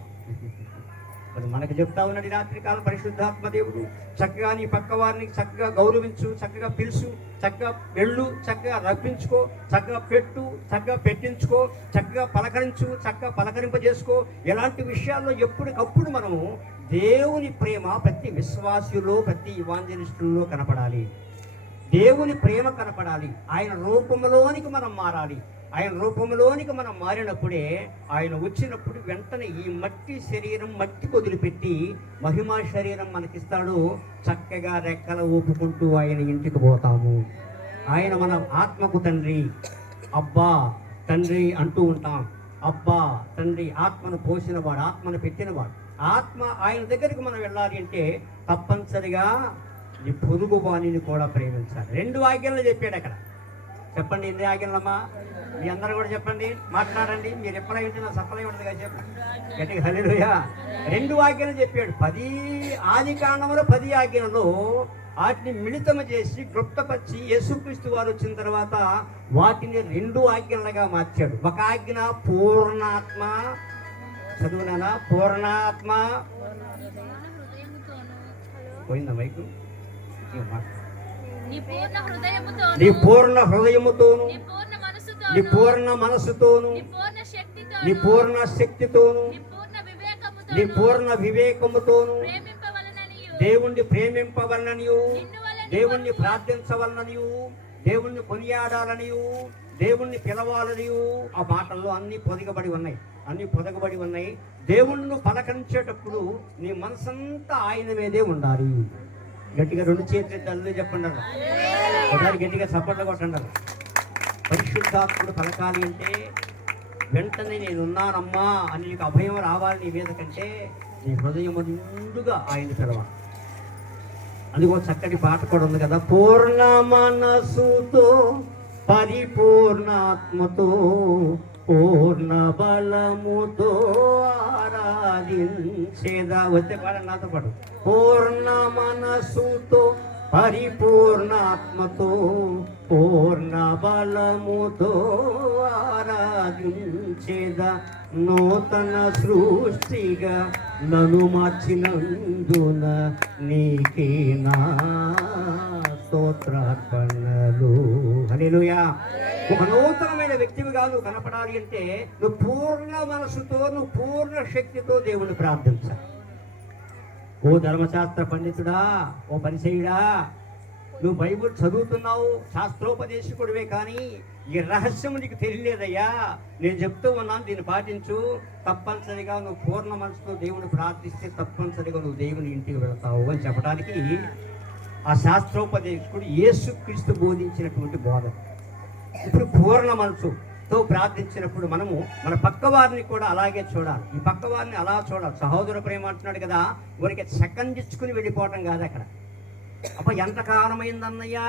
మరి మనకు చెప్తా ఉన్నాడు రాత్రికాలం పరిశుద్ధాత్మ దేవుడు, చక్కగా నీ పక్క వారిని చక్కగా గౌరవించు, చక్కగా పిలుచు, చక్కగా వెళ్ళు, చక్కగా రప్పించుకో, చక్కగా పెట్టు, చక్కగా పెట్టించుకో, చక్కగా పలకరించు, చక్కగా పలకరింపజేసుకో. ఇలాంటి విషయాల్లో ఎప్పటికప్పుడు మనము దేవుని ప్రేమ ప్రతి విశ్వాసులో, ప్రతి ఇవాంజలిస్టుల్లో కనపడాలి. దేవుని ప్రేమ కనపడాలి. ఆయన రూపంలోనికి మనం మారాలి. ఆయన రూపంలోనికి మనం మారినప్పుడే, ఆయన వచ్చినప్పుడు వెంటనే ఈ మట్టి శరీరం మట్టి వదిలిపెట్టి మహిమా శరీరం మనకిస్తాడు. చక్కగా రెక్కల ఊపుకుంటూ ఆయన ఇంటికి పోతాము. ఆయన మన ఆత్మకు తండ్రి, అబ్బా తండ్రి అంటూ ఉంటాం. అబ్బా తండ్రి, ఆత్మను పోసినవాడు, ఆత్మను పెట్టినవాడు. ఆత్మ ఆయన దగ్గరికి మనం వెళ్ళాలి అంటే తప్పనిసరిగా నీ పొరుగు వాణిని కూడా ప్రేమించాలి. 2 ఆజ్ఞలు చెప్పాడు అక్కడ. చెప్పండి, ఎన్ని ఆజ్ఞలమ్మా? మీ అందరూ కూడా చెప్పండి, మాట్లాడండి. మీరు ఎప్పుడైతే నా సఫలై ఉంటుంది కదా చెప్పండి. గట్టిగా హల్లెలూయా. 2 ఆజ్ఞలు చెప్పాడు. 10 ఆదికాండములో 10 ఆజ్ఞలలో వాటిని మిళితం చేసి క్లుప్తపరిచి యేసుక్రీస్తు వారు వచ్చిన తర్వాత వాటిని 2 ఆజ్ఞలుగా మార్చాడు. ఒక ఆజ్ఞ పూర్ణాత్మ, చదువునా? పూర్ణాత్మ పోయిందా మైకు? నీ పూర్ణ హృదయముతోను, నీ పూర్ణ మనసుతోను, నీ పూర్ణ శక్తితోను, నీ పూర్ణ వివేకముతోను దేవుణ్ణి ప్రేమింపవలననియు, దేవుణ్ణి ప్రార్థించవలననియు, దేవుణ్ణి కొనియాడాలనియు, దేవుణ్ణి పిలవాలనియు. ఆ మాటల్లో అన్ని పొదగబడి ఉన్నాయి. దేవుణ్ణి పలకరించేటప్పుడు నీ మనసంతా ఆయన మీదే ఉండాలి. గట్టిగా 2 చేతులు తల్లి చెప్పండి అలా. ఒకసారి గట్టిగా చప్పట్లు కొట్టండి అలా. పరిశుద్ధాత్ముడు పలకాలి అంటే వెంటనే నేనున్నానమ్మా అని నీకు అభయం రావాలి నీ మీద కంటే నీ హృదయం నిండుగా ఆయన పిలవాలి. అందుకో చక్కటి పాట కూడా ఉంది కదా, పూర్ణ మనసుతో పరిపూర్ణాత్మతో పూర్ణ బలముతో ఆరాధించేదా. వస్తే పాడ నాతో పాటు. పూర్ణ మనసుతో పరిపూర్ణాత్మతో పూర్ణ బలముతో ఆరాధించేదా. నూతన సృష్టిగా నన్ను మార్చినందున నీకే నా స్తోత్రార్పణలు. హల్లెలూయా. ఒక నూతనమైన వ్యక్తివిగా నువ్వు కనపడాలి అంటే నువ్వు పూర్ణ మనసుతో నువ్వు పూర్ణ శక్తితో దేవుని ప్రార్థించాలి. ఓ ధర్మశాస్త్ర పండితుడా, ఓ పరిసయ్యుడా, నువ్వు బైబుల్ చదువుతున్నావు, శాస్త్రోపదేశకుడివే, కానీ ఈ రహస్యం నీకు తెలియలేదయ్యా. నేను చెప్తూ ఉన్నాను, దీన్ని పాటించు. తప్పనిసరిగా నువ్వు పూర్ణ మనసుతో దేవుని ప్రార్థిస్తే తప్పనిసరిగా నువ్వు దేవుని ఇంటికి వెళతావు అని చెప్పడానికి ఆ శాస్త్రోపదేశకుడు యేసుక్రీస్తు బోధించినటువంటి బోధ. ఇప్పుడు పూర్ణ మనసుతో ప్రార్థించినప్పుడు మనము మన పక్క వారిని కూడా అలాగే చూడాలి. ఈ పక్క వారిని అలా చూడాలి. సహోదర ప్రేమ అంటున్నాడు కదా, ఊరికి సెకండ్ ఇచ్చుకుని వెళ్ళిపోవటం కాదు. అక్కడ అబ్బా ఎంత కారణమైందన్నయ్యా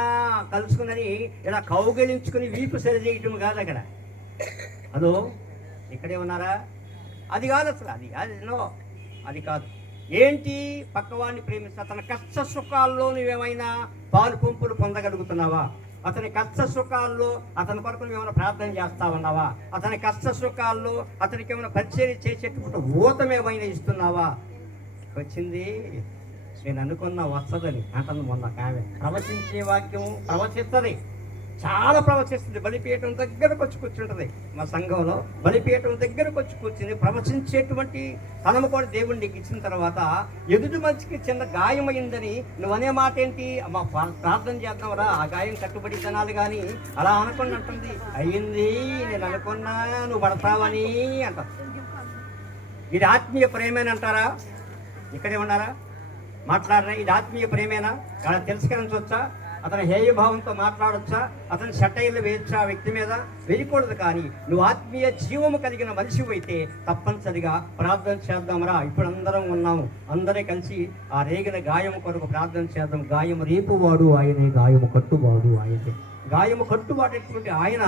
కలుసుకున్నని ఇలా కౌగిలించుకుని వీపు సరి చేయటం కాదు. అక్కడ అదో ఇక్కడే ఉన్నారా, అది కాదు అసలు. అది కాదు. ఏంటి? పక్కవాడిని ప్రేమిస్తా. తన కష్ట సుఖాల్లో నువ్వేమైనా పాలు పంపులు పొందగలుగుతున్నావా? అతని కష్ట సుఖాల్లో అతని కొరకు ఏమైనా ప్రార్థన చేస్తా ఉన్నావా? అతని కష్ట సుఖాల్లో అతనికి ఏమైనా పరిచర్య చేసేటప్పుడు ఊతమేమైనా ఇస్తున్నావా? వచ్చింది నేను అనుకున్నా వస్తుందని అంటుంది మొన్న ఆమె. ప్రవచించే వాక్యం ప్రవచిస్తుంది, చాలా ప్రవచిస్తుంది. బలిపీఠం దగ్గరకు వచ్చి కూర్చుంటుంది. మా సంఘంలో బలిపీఠం దగ్గరకు వచ్చి కూర్చుని ప్రవచించేటువంటి తనము కూడా దేవుడికి ఇచ్చిన తర్వాత ఎదుటి మనిషికి చిన్న గాయమైందని నువ్వు అనే మాట ఏంటి? మా ప్రార్థన చేద్దాంరా, ఆ గాయం కట్టుబడి తినాలి కానీ అలా అనుకుని అంటుంది. అయ్యింది, నేను అనుకున్నా నువ్వు పడతావని అంట. ఇది ఆత్మీయ ప్రేమేనంటారా? ఇక్కడే ఉన్నారా? మాట్లాడరా? ఇది ఆత్మీయ ప్రేమేనా? అలా తిరస్కరించవచ్చా? అతని హేయభావంతో మాట్లాడొచ్చా? అతని షటైర్లు వేయచ్చా? ఆ వ్యక్తి మీద వేయకూడదు. కానీ నువ్వు ఆత్మీయ జీవము కలిగిన మనిషి అయితే తప్పనిసరిగా ప్రార్థన చేద్దాంరా. ఇప్పుడు అందరం ఉన్నాము, అందరే కలిసి ఆ రేగిన గాయము కొరకు ప్రార్థన చేద్దాం. గాయము రేపువాడు ఆయనే, గాయము కట్టువాడు ఆయనే. గాయము కట్టుబాటేటువంటి ఆయన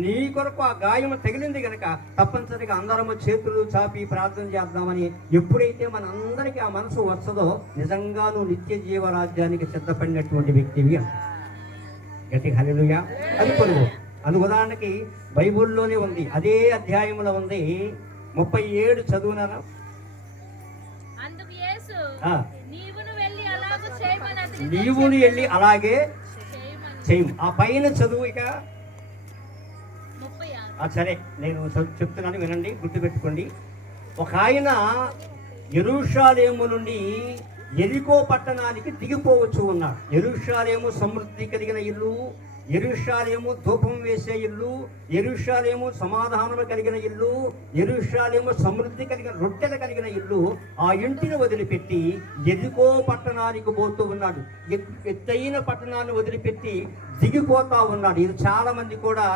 నీ కొరకు ఆ గాయము తగిలింది కనుక తప్పనిసరిగా అందరము చేతులు చాపి ప్రార్థన చేద్దామని ఎప్పుడైతే మన అందరికీ ఆ మనసు వస్తుందో నిజంగా నువ్వు నిత్య జీవరాజ్యానికి సిద్ధపడినటువంటి వ్యక్తివి. గట్టి హల్లెలూయా. అది కొనుగో. అది ఉదాహరణకి బైబుల్లోనే ఉంది, అదే అధ్యాయంలో ఉంది. 37 చదువునారా? నీవును వెళ్ళి అలాగే చేయము. ఆ పైన చదువు ఇక సరే నేను చెప్తున్నాను, వినండి, గుర్తుపెట్టుకోండి. ఒక ఆయన యెరూషలేము నుండి యెరికో పట్టణానికి దిగిపోవచ్చు ఉన్నాడు. యెరూషలేము సమృద్ధి కలిగిన ఇల్లు, యెరూషలేము ధూపం వేసే ఇల్లు, యెరూషలేము సమాధానము కలిగిన ఇల్లు, యెరూషలేము సమృద్ధి కలిగిన రొట్టెలు కలిగిన ఇల్లు. ఆ ఇంటిని వదిలిపెట్టి యెరికో పట్టణానికి పోతూ ఉన్నాడు. ఎత్తైన పట్టణాన్ని వదిలిపెట్టి దిగిపోతా ఉన్నాడు. ఇది చాలా మంది కూడా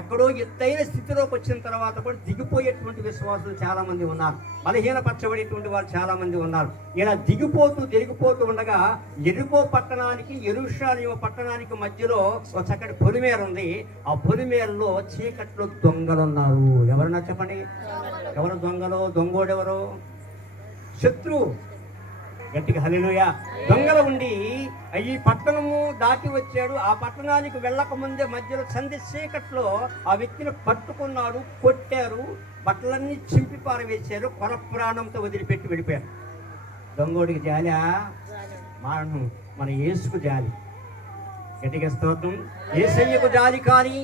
ఎక్కడో ఎత్తైన స్థితిలోకి వచ్చిన తర్వాత కూడా దిగిపోయేటువంటి విశ్వాసులు చాలా మంది ఉన్నారు. బలహీనపరచబడేటువంటి వారు చాలా మంది ఉన్నారు. ఇలా దిగిపోతూ ఉండగా యెరికో పట్టణానికి యెరూషలేము పట్టణానికి మధ్యలో ఒక చక్కటి పొలిమేర ఉంది. ఆ పొలిమేరలో చీకట్లో దొంగలు ఉన్నారు. ఎవరన్నా చెప్పండి, ఎవరు దొంగలు? దొంగోడెవరు? శత్రువు. గట్టిగా హల్లెలూయా. దొంగలు ఉండి ఈ పట్టణము దాటి వచ్చాడు. ఆ పట్టణానికి వెళ్ళక ముందే మధ్యలో సంధి చీకట్లో ఆ వ్యక్తిని పట్టుకున్నాడు, కొట్టారు, బట్టలన్నీ చింపి పారవేశారు, కొర ప్రాణంతో వదిలిపెట్టి వెళ్ళిపోయారు. దొంగోడికి జాలా? మన యేసుకు జాలి. గట్టిగా స్తోత్రం. యేసయ్యకు జాలి. కానీ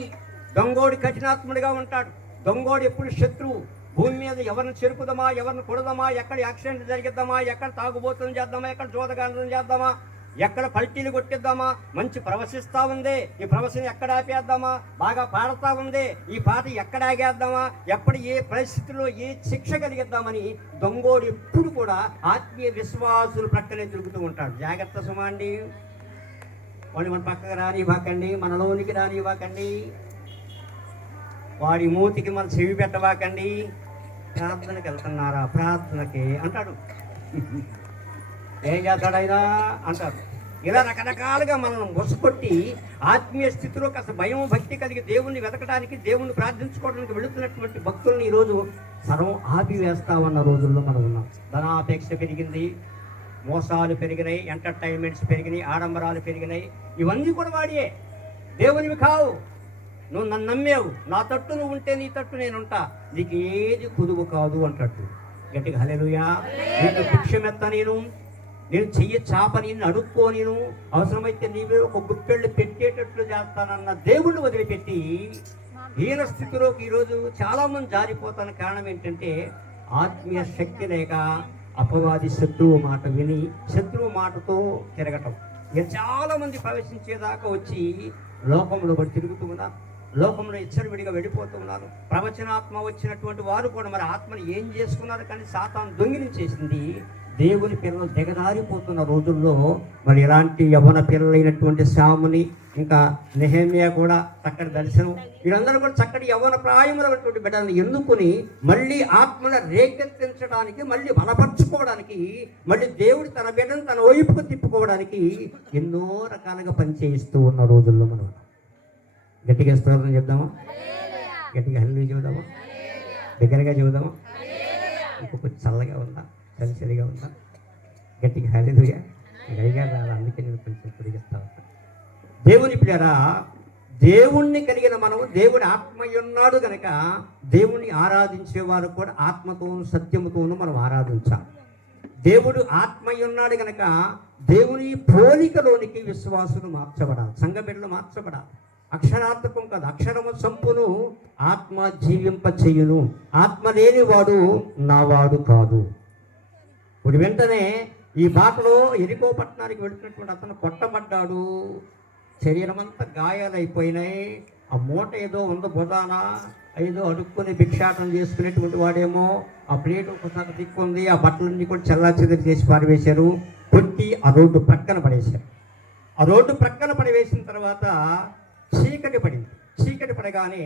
దొంగోడి కఠినాత్ముడిగా ఉంటాడు. దొంగోడు ఎప్పుడు శత్రువు. భూమి మీద ఎవరిని చెరుపుదామా, ఎవరిని కొడదామా, ఎక్కడ యాక్సిడెంట్ జరిగిద్దామా, ఎక్కడ తాగుబోతులు చేద్దామా, ఎక్కడ జోదగాండం చేద్దామా, ఎక్కడ పల్టీలు కొట్టిద్దామా, మంచి ప్రవశిస్తా ఉంది, ఈ ప్రవశని ఎక్కడ ఆపేద్దామా, బాగా పాడుతా ఉంది, ఈ పాట ఎక్కడ ఆగేద్దామా, ఎప్పుడు ఏ పరిస్థితుల్లో ఏ శిక్ష కలిగిద్దామని దొంగోడు ఎప్పుడు కూడా ఆత్మీయ విశ్వాసులు ప్రక్కనే తిరుగుతూ ఉంటాడు. జాగ్రత్త సుమాండి, వాడిని మన పక్కకు రానివ్వకండి, మనలోనికి రానివ్వకండి, వాడి మూతికి మన చెవి పెట్టవాకండి. ప్రార్థనకి వెళ్తున్నారా, ప్రార్థనకి అంటాడు, ఏం చేస్తాడైనా అంటారు. ఇలా రకరకాలుగా మనం మొసకొట్టి ఆత్మీయ స్థితిలో కాస్త భయం భక్తి కలిగి దేవుణ్ణి వెతకడానికి, దేవుణ్ణి ప్రార్థించుకోవడానికి వెళుతున్నటువంటి భక్తుల్ని ఈరోజు సర్వం ఆపివేస్తామన్న రోజుల్లో మనం ఉన్నాం. ధనాపేక్ష పెరిగింది, మోసాలు పెరిగినాయి, ఎంటర్టైన్మెంట్స్ పెరిగినాయి, ఆడంబరాలు పెరిగినాయి. ఇవన్నీ కూడా వాడియే, దేవునివి కావు. నువ్వు నన్ను నమ్మేవు, నా తట్టు నువ్వు ఉంటే నీ తట్టు నేనుంటా, నీకు ఏది కుదువు కాదు అంటట్టు. గట్టిగా హల్లెలూయా. నేను భిక్షమెత్త, నేను చెయ్యి చాప, నేను అడుక్కో, నేను అవసరమైతే నీవే ఒక గుప్పెళ్ళు పెట్టేటట్లు చేస్తానన్న దేవుణ్ణి వదిలిపెట్టి హీన స్థితిలోకి ఈరోజు చాలామంది జారిపోతాన కారణం ఏంటంటే ఆత్మీయ శక్తి లేక అపవాది శత్రువు మాట విని శత్రువు మాటతో తిరగటం. ఇక చాలామంది ప్రవేశించేదాకా వచ్చి లోకంలో పడి తిరుగుతూ ఉన్నారు, లోకంలో ఇచ్చరివిడిగా వెళ్ళిపోతూ ఉన్నారు. ప్రవచనాత్మ వచ్చినటువంటి వారు కూడా మరి ఆత్మని ఏం చేసుకున్నారు, కానీ సాతాను దొంగిలించేసింది. దేవుని పిల్లలు దిగదారిపోతున్న రోజుల్లో మరి ఇలాంటి యవ్వన పిల్లలైనటువంటి శాముని, ఇంకా నెహెమ్యా కూడా చక్కటి దర్శనం, వీరందరూ కూడా చక్కటి యవ్వన ప్రాయములైనటువంటి బిడ్డలను ఎన్నుకొని మళ్ళీ ఆత్మను రేకెత్తించడానికి, మళ్ళీ బలపరుచుకోవడానికి, మళ్ళీ దేవుడు తన బిడ్డను తన వైపుకు తిప్పుకోవడానికి ఎన్నో రకాలుగా పనిచేయిస్తూ ఉన్న రోజుల్లో మనం. గట్టిగా స్తోత్రం చెప్దామా, గట్టిగా హల్లెలూయా చెబుదామా, దగ్గరగా చెబుదామా, ఇంకొక చల్లగా ఉందా, చలిగా ఉందా, గట్టిగా హల్లెలూయా. గట్టిగా రాదు, అందుకే నేను కొంచెం పొడిగిస్తా ఉంటాను. దేవుని పిల్లరా, దేవుణ్ణి కలిగిన మనము, దేవుడి ఆత్మయ్య ఉన్నాడు కనుక దేవుణ్ణి ఆరాధించేవారు కూడా ఆత్మతోను సత్యముతోను మనం ఆరాధించాలి. దేవుడు ఆత్మయ్య ఉన్నాడు కనుక దేవుని పోలికలోనికి విశ్వాసులు మార్చబడాలి, సంఘ బిడ్డలు మార్చబడాలి. అక్షరార్థకం కాదు, అక్షరము సంపును, ఆత్మ జీవింప చెయ్యును, ఆత్మ లేని వాడు నావాడు కాదు. ఇప్పుడు వెంటనే ఈ బాటలో ఎరికో పట్టణానికి వెళుతున్నటువంటి అతను కొట్టబడ్డాడు, శరీరం అంతా గాయాలైపోయినాయి. ఆ మూట ఏదో ఉందో బుధానా, ఏదో అడుక్కుని భిక్షాటం చేసుకునేటువంటి వాడేమో ఆ ప్లేట్ ఒకసారి దిక్కుంది, ఆ బట్టలన్నీ కూడా చెల్లాచెదరి చేసి పారివేశారు, కొట్టి ఆ రోడ్డు ప్రక్కన పడేశారు. ఆ రోడ్డు ప్రక్కన పడివేసిన తర్వాత చీకటి పడింది. చీకటి పడగానే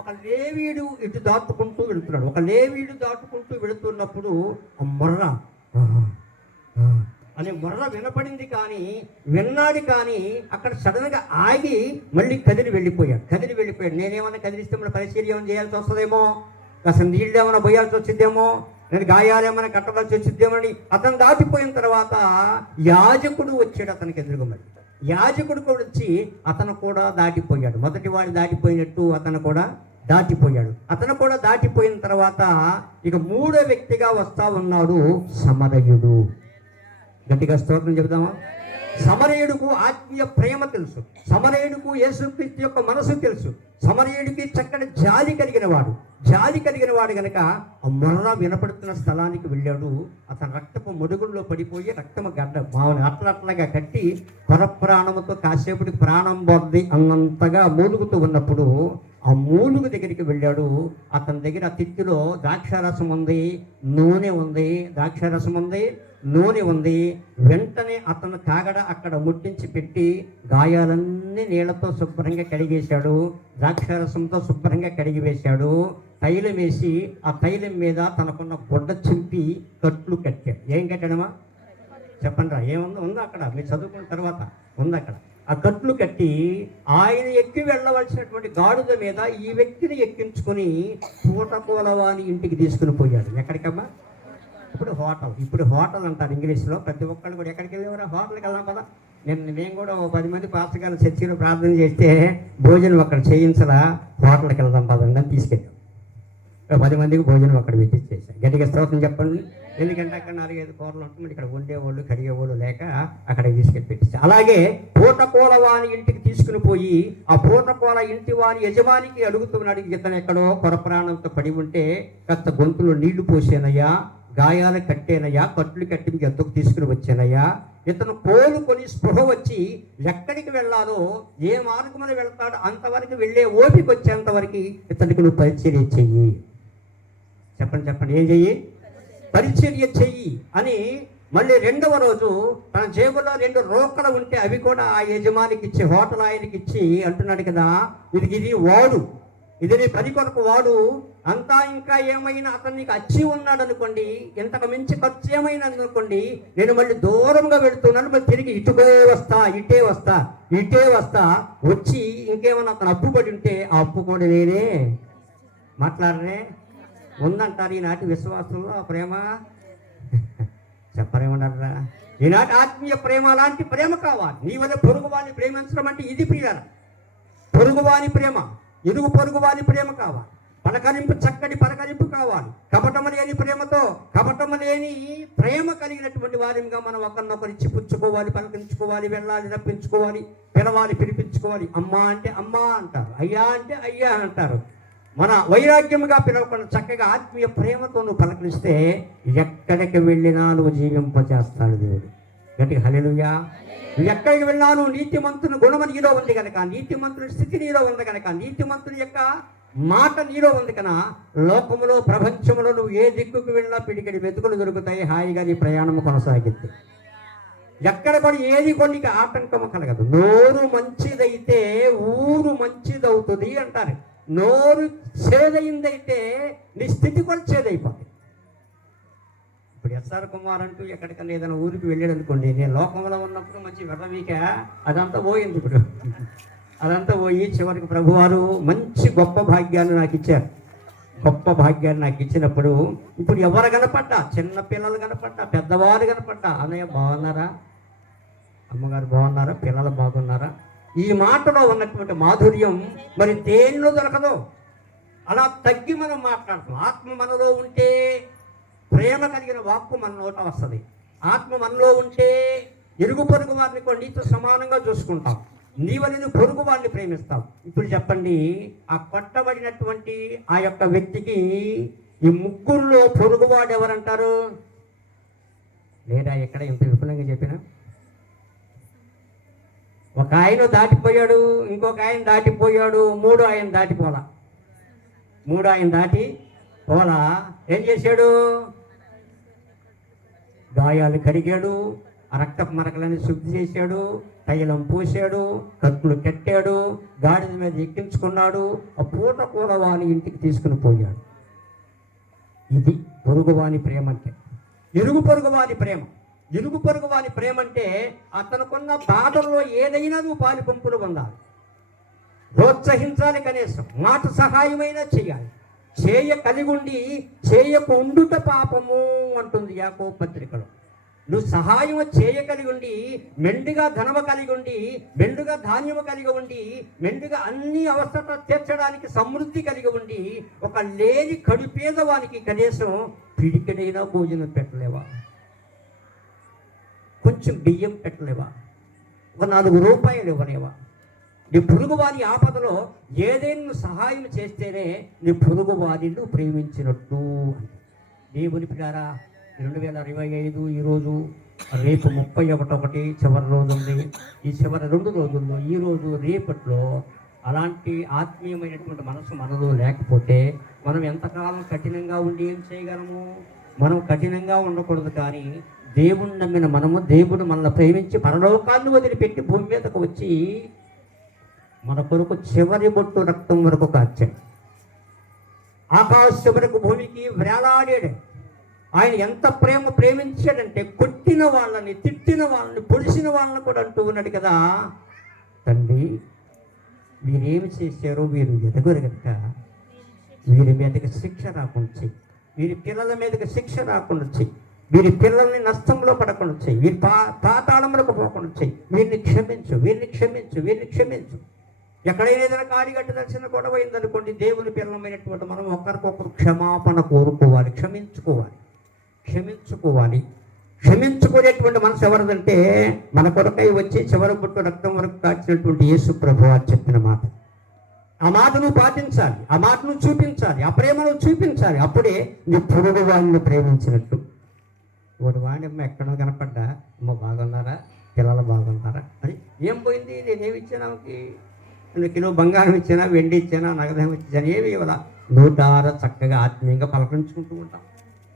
ఒక లేవీడు ఇటు దాటుకుంటూ వెళుతున్నాడు. ఒక లేవీడు దాటుకుంటూ వెళుతున్నప్పుడు ఆ మొర్ర అనే మొర్ర వినపడింది, కానీ విన్నాడు, కానీ అక్కడ సడన్గా ఆగి మళ్ళీ కదిలి వెళ్ళిపోయాడు. నేనేమన్నా కదిలిస్తే మన పరిశీలన చేయాల్సి వస్తుందేమో, అసలు నీళ్ళు ఏమైనా పోయాల్సి వచ్చిద్దేమో, నేను గాయాలు ఏమైనా కట్టవలసి వచ్చిద్దేమో అని అతను దాటిపోయిన తర్వాత యాజకుడు వచ్చాడు అతనికి ఎదురుగా. మరి యాజకుడు కూడా వచ్చి అతను కూడా దాటిపోయాడు. మొదటి వాడు దాటిపోయినట్టు అతను కూడా దాటిపోయాడు. అతను కూడా దాటిపోయిన తర్వాత ఇక మూడో వ్యక్తిగా వస్తా ఉన్నాడు సమరయుడు. గట్టిగా స్తోత్రం చెబుదామా. సమరయుడుకు ఆత్మీయ ప్రేమ తెలుసు, సమరయుడుకు యేసుక్రీస్తు యొక్క మనసు తెలుసు, సమరయుడికి చక్కటి జాలి కలిగిన వాడు గనక ఆ మొర్ర వినపడుతున్న స్థలానికి వెళ్ళాడు. అతను రక్తపు మొడుగుల్లో పడిపోయి రక్తము గడ్డ మామూలు అట్లగా కట్టి పరప్రాణముతో కాసేపటికి ప్రాణం పోద్ది అన్నంతగా మూలుగుతూ ఉన్నప్పుడు ఆ మూలుగు దగ్గరికి వెళ్ళాడు. అతని దగ్గర తిత్తిలో ద్రాక్షారసం ఉంది, నూనె ఉంది. వెంటనే అతను కాగడ అక్కడ ముట్టించి పెట్టి గాయాలన్నీ నీళ్లతో శుభ్రంగా కడిగేశాడు, ద్రాక్షారసంతో శుభ్రంగా కడిగి వేశాడు. తైలం వేసి ఆ తైలం మీద తనకున్న గుడ్డ చింపి కట్లు కట్టాడు. ఏం కట్టాడమ్మా చెప్పండి రా, ఏముందో ఉందా అక్కడ, మీరు చదువుకున్న తర్వాత ఉంది అక్కడ. ఆ కట్లు కట్టి ఆయన ఎక్కి వెళ్ళవలసినటువంటి గాడిద మీద ఈ వ్యక్తిని ఎక్కించుకొని పూటకోలవాని ఇంటికి తీసుకుని పోయాడు. ఎక్కడికమ్మా? ఇప్పుడు హోటల్ అంటారు ఇంగ్లీష్లో. ప్రతి ఒక్కళ్ళు కూడా ఎక్కడికి వెళ్ళేవారు, హోటల్కి వెళ్దాం కదా. మేము కూడా 10 మంది పాస్టర్గారు చర్చిలో ప్రార్థన చేస్తే భోజనం అక్కడ చేయించలా, హోటల్కి వెళ్దాం పదండి అని తీసుకెళ్ళాం. 10 మందికి భోజనం అక్కడ పెట్టించేసాం. గట్టిగా స్తోత్రం చెప్పండి. ఎందుకంటే అక్కడ 4-5 కూరలు ఉంటుంది, ఇక్కడ వండేవాళ్ళు కడిగేవాళ్ళు లేక అక్కడికి తీసుకెళ్ళి పెట్టించాం. అలాగే పూటకోల వాని ఇంటికి తీసుకుని పోయి ఆ పూటకోల ఇంటి వారి యజమానికి అడుగుతున్నాడు, ఇతను ఎక్కడో కొరప్రాణంతో పడి ఉంటే కాస్త గొంతులో నీళ్లు పోసానయ్యా, గాయాలు కట్టేనయ్యా, కట్లు కట్టి మీకు ఎంతకు తీసుకుని వచ్చానయ్యా, ఇతను కోలుకొని స్పృహ వచ్చి ఎక్కడికి వెళ్ళాలో ఏ మార్గమున వెళ్తాడో అంతవరకు వెళ్ళే ఓపిక వచ్చేంతవరకు ఇతనికి నువ్వు పరిచర్య చెయ్యి. చెప్పండి ఏం చెయ్యి? పరిచర్య చెయ్యి అని. మళ్ళీ రెండవ రోజు తన జేబులో 2 రోకలు ఉంటే అవి కూడా ఆ యజమానికి ఇచ్చి, హోటల్ ఆయనకి ఇచ్చి అంటున్నాడు కదా, ఇది వాడు, ఇది నీ పని కొరకు వాడు. అంతా ఇంకా ఏమైనా అతను నీకు అచ్చి ఉన్నాడు అనుకోండి, ఇంతకు మించి ఖర్చు ఏమైనా అనుకోండి, నేను మళ్ళీ దూరంగా వెళుతున్నాను, మళ్ళీ తిరిగి ఇటే వస్తా వచ్చి ఇంకేమన్నా అతను అప్పు పడి ఉంటే ఆ అప్పు కూడా నేనే మాట్లాడరే ఉందంటారు ఈనాటి విశ్వాసంలో ఆ ప్రేమ. చెప్పరేమన్నారా? ఈనాటి ఆత్మీయ ప్రేమ అలాంటి ప్రేమ కావాలి. నీ వల్ల పొరుగు వాడిని ప్రేమించడం అంటే ఇది ప్రియాల. పొరుగువాని ప్రేమ, ఇరుగు పొరుగువాని ప్రేమ కావాలి. చక్కటి పలకరింపు కావాలి. కపటము లేని ప్రేమతో, కపటము లేని ప్రేమ కలిగినటువంటి వారిగా మనం ఒకరినొకరు ఇచ్చి పుచ్చుకోవాలి, పలకరించుకోవాలి, వెళ్ళాలి, రప్పించుకోవాలి, పిలవాలి, పిలిపించుకోవాలి. అమ్మా అంటే అమ్మా అంటారు, అయ్యా అంటే అయ్యా అంటారు. మన వైరాగ్యముగా పిలవకుండా చక్కగా ఆత్మీయ ప్రేమతో నువ్వు పలకరిస్తే ఎక్కడికి వెళ్ళినా నువ్వు జీవింపచేస్తాడు దేవుడు. గట్టిగా హల్లెలూయా. నువ్వు ఎక్కడికి వెళ్ళినాను నీతిమంతుని గుణము నీలో ఉంది కనుక, నీతిమంతుని స్థితి నీలో ఉంది కనుక, నీతిమంతుని యొక్క మాట నీలో ఉంది కనుక లోకములో ప్రపంచంలో నువ్వు ఏ దిక్కుకు వెళ్ళినా పిడికిడి మెతుకులు దొరుకుతాయి. హాయిగా నీ ప్రయాణము కొనసాగిద్ది. ఎక్కడ కూడా ఏది కొన్ని ఆటంకము కలగదు. నోరు మంచిదైతే ఊరు మంచిదవుతుంది అంటారు. నోరు చేదైందైతే నీ స్థితి కూడా చేదైపోతుంది. ఇప్పుడు ఎస్ఆర్ కుమార్ అంటూ ఎక్కడికన్నా ఏదైనా ఊరికి వెళ్ళాడు అనుకోండి, నేను లోకంలో ఉన్నప్పుడు మంచి వెర్రమీక అదంతా పోయింది. ఇప్పుడు అదంతా పోయి చివరికి ప్రభువారు మంచి గొప్ప భాగ్యాన్ని నాకు ఇచ్చారు. గొప్ప భాగ్యాన్ని నాకు ఇచ్చినప్పుడు ఇప్పుడు ఎవరు కనపడ్డా, చిన్న పిల్లలు కనపడ్డా, పెద్దవారు కనపడ్డా, అన్నయ్య బాగున్నారా, అమ్మగారు బాగున్నారా, పిల్లలు బాగున్నారా, ఈ మాటలో ఉన్నటువంటి మాధుర్యం మరి దేనిలో దొరకదు. అలా తగ్గి మనం మాట్లాడుతాం. ఆత్మ మనలో ఉంటే ప్రేమ కలిగిన వాక్కు మన నోట వస్తుంది. ఆత్మ మనలో ఉంటే ఇరుగు పొరుగు వారిని కూడా నీతో సమానంగా చూసుకుంటాం. నీవని పొరుగు వారిని ప్రేమిస్తాం. ఇప్పుడు చెప్పండి, ఆ కొట్టబడినటువంటి ఆ యొక్క వ్యక్తికి ఈ ముగ్గురులో పొరుగువాడు ఎవరంటారు? లేదా ఎక్కడ ఇంత విపులంగా చెప్పినా, ఒక ఆయన దాటిపోయాడు, ఇంకొక ఆయన దాటిపోయాడు, మూడో ఆయన దాటిపోలా. ఏం చేశాడు? గాయాలు కడిగాడు, రక్తపు మరకలని శుద్ధి చేశాడు, తైలం పూసాడు, కత్తులు కట్టాడు, గాడిద మీద ఎక్కించుకున్నాడు, ఆ పూట కూర వాని ఇంటికి తీసుకుని పోయాడు. ఇది పొరుగువాని ప్రేమ అంటే. ఇరుగు పొరుగువాని ప్రేమ. ఇరుగు పొరుగు వాని ప్రేమ అంటే అతనుకున్న బాధల్లో ఏదైనా నువ్వు పాలి పంపులు పొందాలి, ప్రోత్సహించాలి, కనీసం మాట సహాయమైనా చేయాలి. కలిగుండి చేయకు ఉండుట పాపము అంటుంది యాకోబు పత్రికలో. నువ్వు సహాయం చేయగలిగి ఉండి, మెండుగా ధనము కలిగి ఉండి, మెండుగా ధాన్యము కలిగి ఉండి, మెండుగా అన్ని అవసరాలు తీర్చడానికి సమృద్ధి కలిగి ఉండి, ఒక లేని కడుపేదవానికి కనీసం పిడికెడైనా భోజనం పెట్టలేవా? కొంచెం బియ్యం పెట్టలేవా? ఒక 4 రూపాయలు ఇవ్వలేవా? నీ పొరుగువారి ఆపదలో ఏదైనా సహాయం చేస్తేనే నీ పొరుగువారిని నువ్వు ప్రేమించినట్టు. దేవుని పిల్లారా, 2025 ఈరోజు, రేపు 31 చివరి రోజు ఉంది. ఈ చివరి 2 రోజుల్లో, ఈరోజు రేపట్లో అలాంటి ఆత్మీయమైనటువంటి మనసు మనలో లేకపోతే మనం ఎంతకాలం కఠినంగా ఉండి ఏం చేయగలము? మనం కఠినంగా ఉండకూడదు. కానీ దేవుణ్ణి నమ్మిన మనము, దేవుడు మనల్ని ప్రేమించి పరలోకాన్ని వదిలిపెట్టి భూమి మీదకు వచ్చి మన కొరకు చివరి బొట్టు రక్తం వరకు కాచాడు. ఆకాశం వరకు భూమికి వేలాడాడు. ఆయన ఎంత ప్రేమించాడంటే కొట్టిన వాళ్ళని, తిట్టిన వాళ్ళని, పొడిచిన వాళ్ళని కూడా అంటూ ఉన్నాడు కదా, తండ్రి మీరేమి చేశారో మీరు ఎదగరు కనుక వీరి మీదకి శిక్ష రాకుండా చెయ్యి, వీరి పిల్లల మీదకి శిక్ష రాకుండా చెయ్యి, వీరి పిల్లల్ని నష్టంలో పడకుండా చెయ్యి, వీరి పాతాళంలోకి పోకుండా చెయ్యి, వీరిని క్షమించు. ఎక్కడైనా ఏదైనా కాడిగట్టు దర్శన గొడవ అయిందనుకోండి, దేవుని పిల్లమైనటువంటి మనం ఒకరికొకరు క్షమాపణ కోరుకోవాలి, క్షమించుకునేటువంటి మనసు ఎవరిదంటే మన కొరకై వచ్చి చివరి బుట్టు రక్తం వరకు కాచినటువంటి యేసు ప్రభువు చెప్పిన మాట. ఆ మాట నువ్వు పాటించాలి, ఆ మాట నువ్వు చూపించాలి, ఆ ప్రేమను చూపించాలి. అప్పుడే నీ పొరుగు వాళ్ళని ప్రేమించినట్టు. ఒకటి వాడిని ఎక్కడో కనపడ్డా అమ్మ బాగున్నారా, పిల్లలు బాగున్నారా అని. ఏం పోయింది, నేనేమి ఇచ్చాను ఆమెకి? 2 కిలో బంగారం ఇచ్చానా, వెండి ఇచ్చానా, నగదేం ఇచ్చాను, ఏమి ఇవ్వాలా. నోటారా చక్కగా ఆత్మీయంగా పలకరించుకుంటూ ఉంటాం.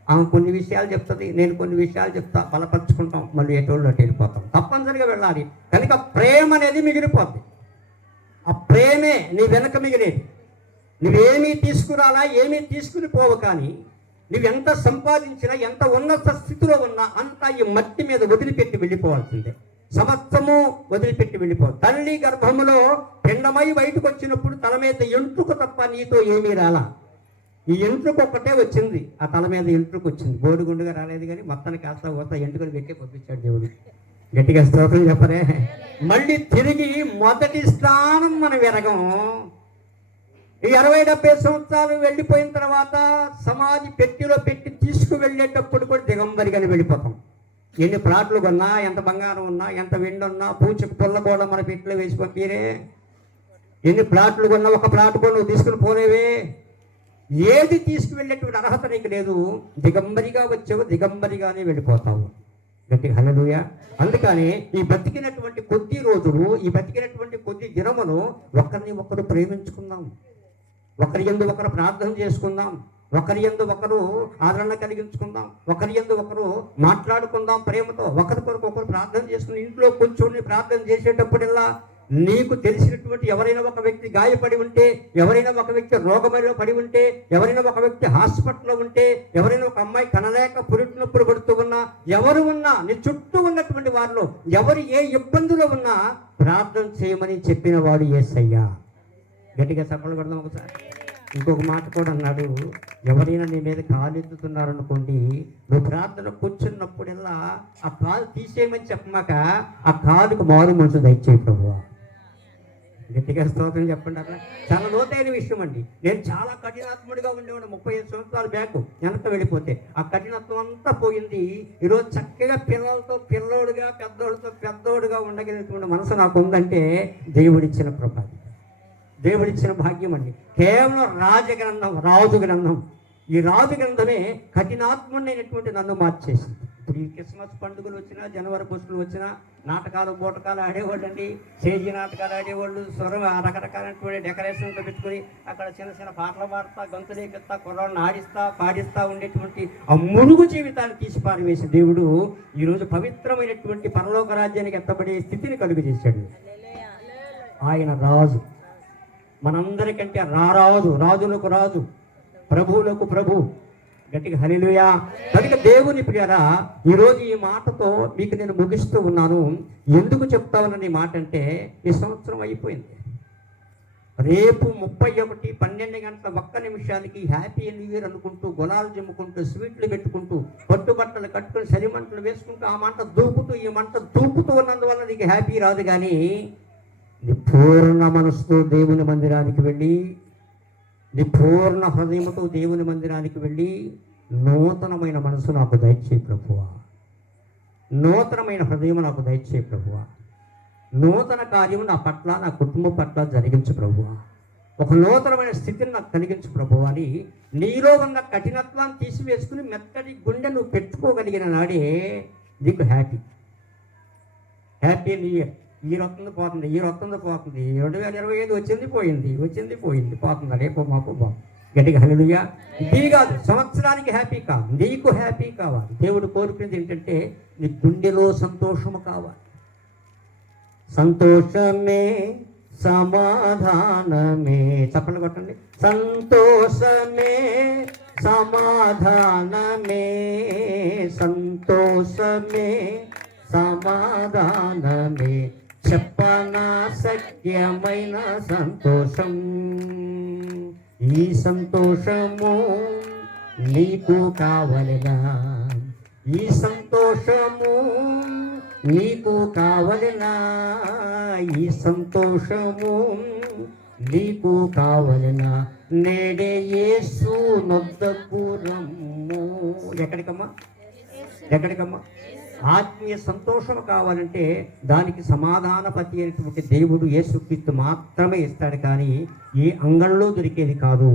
ఆమె కొన్ని విషయాలు చెప్తుంది, నేను కొన్ని విషయాలు చెప్తా, బలపరుచుకుంటాం, మళ్ళీ ఎటోళ్ళు అటు వెళ్ళిపోతాం. తప్పనిసరిగా వెళ్ళాలి. కనుక ప్రేమ అనేది మిగిలిపోద్ది. ఆ ప్రేమే నీ వెనక మిగిలేది. నువ్వేమీ తీసుకురాలా, ఏమీ తీసుకుని పోవు. కానీ నువ్వెంత సంపాదించినా, ఎంత ఉన్నత స్థితిలో ఉన్నా అంతా ఈ మట్టి మీద వదిలిపెట్టి వెళ్ళిపోవాల్సిందే. సమస్తము వదిలిపెట్టి వెళ్ళిపోవాలి. తల్లి గర్భములో పిండమై బయటకు వచ్చినప్పుడు తల మీద ఎంట్రుకు తప్ప నీతో ఏమీ రాలా. ఈ ఎంట్రుకు ఒక్కటే వచ్చింది, ఆ తల మీద ఎంట్రుకు వచ్చింది, బోడిగుండుగా రాలేదు. కానీ మొత్తానికి కాస్త వస్తా ఎంట్రుకలు పెట్టి పంపించాడు దేవుడు. గట్టిగా స్తోత్రం చెప్పరే. మళ్ళీ తిరిగి మొదటి స్థానం మనం ఎరగం. ఈ 60-70 సంవత్సరాలు వెళ్ళిపోయిన తర్వాత సమాధి పెట్టిలో పెట్టి తీసుకువెళ్ళేటప్పుడు కూడా దిగంబరిగానే వెళ్ళిపోతాం. ఎన్ని ప్లాట్లు కొన్నా, ఎంత బంగారం ఉన్నా, ఎంత వెండి ఉన్నా, పూచకు పుల్ల కూడా మన పెట్టిలో వేసి పంపిరే. ఎన్ని ప్లాట్లు కొన్నా, ఒక ప్లాట్ కూడా నువ్వు తీసుకుని పోలేవే. ఏది తీసుకువెళ్ళేటువంటి అర్హత నీకు లేదు. దిగంబరిగా వచ్చావు, దిగంబరిగానే వెళ్ళిపోతావు. గట్టిగా హల్లెలూయా. అందుకని ఈ బతికినటువంటి కొద్ది రోజులు, ఈ బతికినటువంటి కొద్ది దినములు ఒకరిని ఒకరు ప్రేమించుకుందాం, ఒకరి యందు ఒకరు ప్రార్థన చేసుకుందాం, ఒకరి యందు ఒకరు ఆదరణ కలిగించుకుందాం, ఒకరి యందు ఒకరు మాట్లాడుకుందాం ప్రేమతో. ఒకరి కొరకు ఒకరు ప్రార్థన చేసుకుని ఇంట్లో కూర్చొని ప్రార్థన చేసేటప్పుడల్లా నీకు తెలిసినటువంటి ఎవరైనా ఒక వ్యక్తి గాయపడి ఉంటే, ఎవరైనా ఒక వ్యక్తి రోగమరిలో పడి ఉంటే, ఎవరైనా ఒక వ్యక్తి హాస్పిటల్లో ఉంటే, ఎవరైనా ఒక అమ్మాయి కనలేక పురిటినొప్పులు పడుతూ ఉన్నా, ఎవరు ఉన్నా నీ చుట్టూ ఉన్నటువంటి వారిలో ఎవరు ఏ ఇబ్బందులో ఉన్నా ప్రార్థన చేయమని చెప్పిన వాడు యేసయ్య. గట్టిగా చప్పట్లు కొడదాం ఒకసారి. ఇంకొక మాట కూడా అన్నాడు, ఎవరైనా నీ మీద కాలు ఎత్తుతున్నారనుకోండి, నువ్వు ప్రార్థన కూర్చున్నప్పుడల్లా ఆ కాలు తీసేయమని చెప్పమాక ఆ కాలుకు మారు మనసు దయచేయి ప్రభువా. గట్టిగా స్తోత్రం చెప్పండి. అట్లా చాలా లోతైన విషయం అండి. నేను చాలా కఠినాత్ముడిగా ఉండేవాడు 35 సంవత్సరాల బ్యాక్ వెనక వెళ్ళిపోతే. ఆ కఠినత్వం అంతా పోయింది. ఈరోజు చక్కగా పిల్లలతో పిల్లోడుగా, పెద్దోడితో పెద్దోడుగా ఉండగలిగినటువంటి మనసు నాకు ఉందంటే దేవుడిచ్చిన కృప, దేవుడిచ్చిన భాగ్యం అండి. కేవలం రాజు గ్రంథం, ఈ రాజు గ్రంథమే కఠినాత్ముడైనటువంటి నన్ను మార్చేసింది. ఇప్పుడు ఈ క్రిస్మస్ పండుగలు వచ్చినా, జనవరి పుస్తకాలు వచ్చినా, నాటకాలు బోటకాలు ఆడేవాళ్ళు అండి. స్టేజీ నాటకాలు ఆడేవాళ్ళు, స్వరం రకరకాలైనటువంటి డెకరేషన్తో పెట్టుకుని అక్కడ చిన్న చిన్న పాటలు పాడుతా, గంతులు ఎక్కిస్తా, కుర్రాళ్ళని ఆడిస్తా పాడిస్తా ఉండేటువంటి ఆ మురుగు జీవితాన్ని తీసి పారవేసి దేవుడు ఈరోజు పవిత్రమైనటువంటి పరలోక రాజ్యానికి ఎత్తబడే స్థితిని కలుగు చేశాడు. ఆయన రాజు, మనందరికంటే రారాజు, రాజులకు రాజు, ప్రభువులకు ప్రభు. గట్టిగా హల్లెలూయా. కనుక దేవుని ప్రియరా, ఈరోజు ఈ మాటతో మీకు నేను ముగిస్తూ ఉన్నాను. ఎందుకు చెప్తానని మాట అంటే, ఈ సంవత్సరం అయిపోయింది. రేపు 31 12 గంటల 1 నిమిషానికి హ్యాపీ న్యూ ఇయర్ అనుకుంటూ, గులాలు జమ్ముకుంటూ, స్వీట్లు పెట్టుకుంటూ, పట్టుబట్టలు కట్టుకుని, సరిమంటలు వేసుకుంటూ, ఆ మంట దూకుతూ, ఈ మంట దూకుతూ ఉన్నందువల్ల నీకు హ్యాపీ రాదు. కానీ నీ పూర్ణ మనసుతో దేవుని మందిరానికి వెళ్ళి, నీ పూర్ణ హృదయంతో దేవుని మందిరానికి వెళ్ళి, నూతనమైన మనసు నాకు దయచేయి ప్రభువా, నూతనమైన హృదయం నాకు దయచేయి ప్రభువా, నూతన కార్యం నా పట్ల, నా కుటుంబం పట్ల జరిగించు ప్రభువా, ఒక నూతనమైన స్థితిని నాకు కలిగించు ప్రభువా అని నీలో ఉన్న కఠినత్వాన్ని తీసివేసుకుని మెత్తటి గుండె నువ్వు పెట్టుకోగలిగిన నాడే నీకు హ్యాపీ న్యూ ఇయర్. ఈ రొత్తంది పోతుంది, ఈ రొత్తంది పోతుంది. 2025 వచ్చింది పోయింది, పోతుంది. రేపు మాపు బాబు. గట్టిగా హల్లెలూయా. ఇది కాదు, సంవత్సరానికి హ్యాపీ కాదు, నీకు హ్యాపీ కావాలి. దేవుడు కోరుకునేది ఏంటంటే నీ గుండెలో సంతోషము కావాలి. సంతోషమే సమాధానమే, చప్పట్లు కొట్టండి. సంతోషమే సమాధానమే, సంతోషమే సమాధానమే, చెప్పనా సత్యమైన సంతోషం. ఈ సంతోషము నీకు కావలెనా, ఈ సంతోషము నీకు కావలెనా, ఈ సంతోషము నీకు కావలెనా, నేడే యేసు నొద్దకు రమ్ము. ఎక్కడికమ్మా? ఆత్మీయ సంతోషం కావాలంటే దానికి సమాధానపతి అయినటువంటి దేవుడు యేసుక్రీస్తు మాత్రమే ఇస్తాడు. కానీ ఏ అంగంలో దొరికేది కాదు,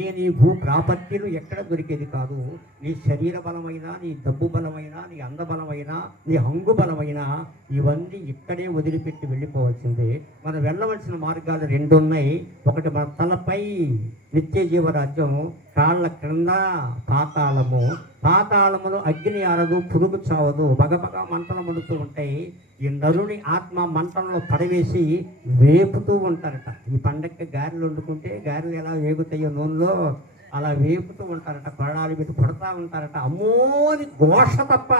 ఏ నీ భూ ప్రాపర్టీలు ఎక్కడ దొరికేది కాదు. నీ శరీర బలమైన, నీ డబ్బు బలమైన, నీ అందబలమైన, నీ హంగు బలమైన ఇవన్నీ ఇక్కడే వదిలిపెట్టి వెళ్ళిపోవాల్సిందే. మనం వెళ్ళవలసిన మార్గాలు రెండు ఉన్నాయి. ఒకటి మన తలపై నిత్య జీవరాజ్యం, కాళ్ళ క్రింద పాతాళము. పాతాళములో అగ్ని ఆరదు, పురుగు చావదు, బగబగ మంటలు మండుతూ ఉంటాయి. ఈ నరుని ఆత్మ మంటల్లో పడవేసి వేపుతూ ఉంటారట. ఈ పండగకి గారెలు వండుకుంటే గారెలు ఎలా వేగుతాయో నూనెలో అలా వేపుతూ ఉంటారట, కొరడాలు పెట్టి కొడతా ఉంటారట. అమ్మోని ఘోష తప్ప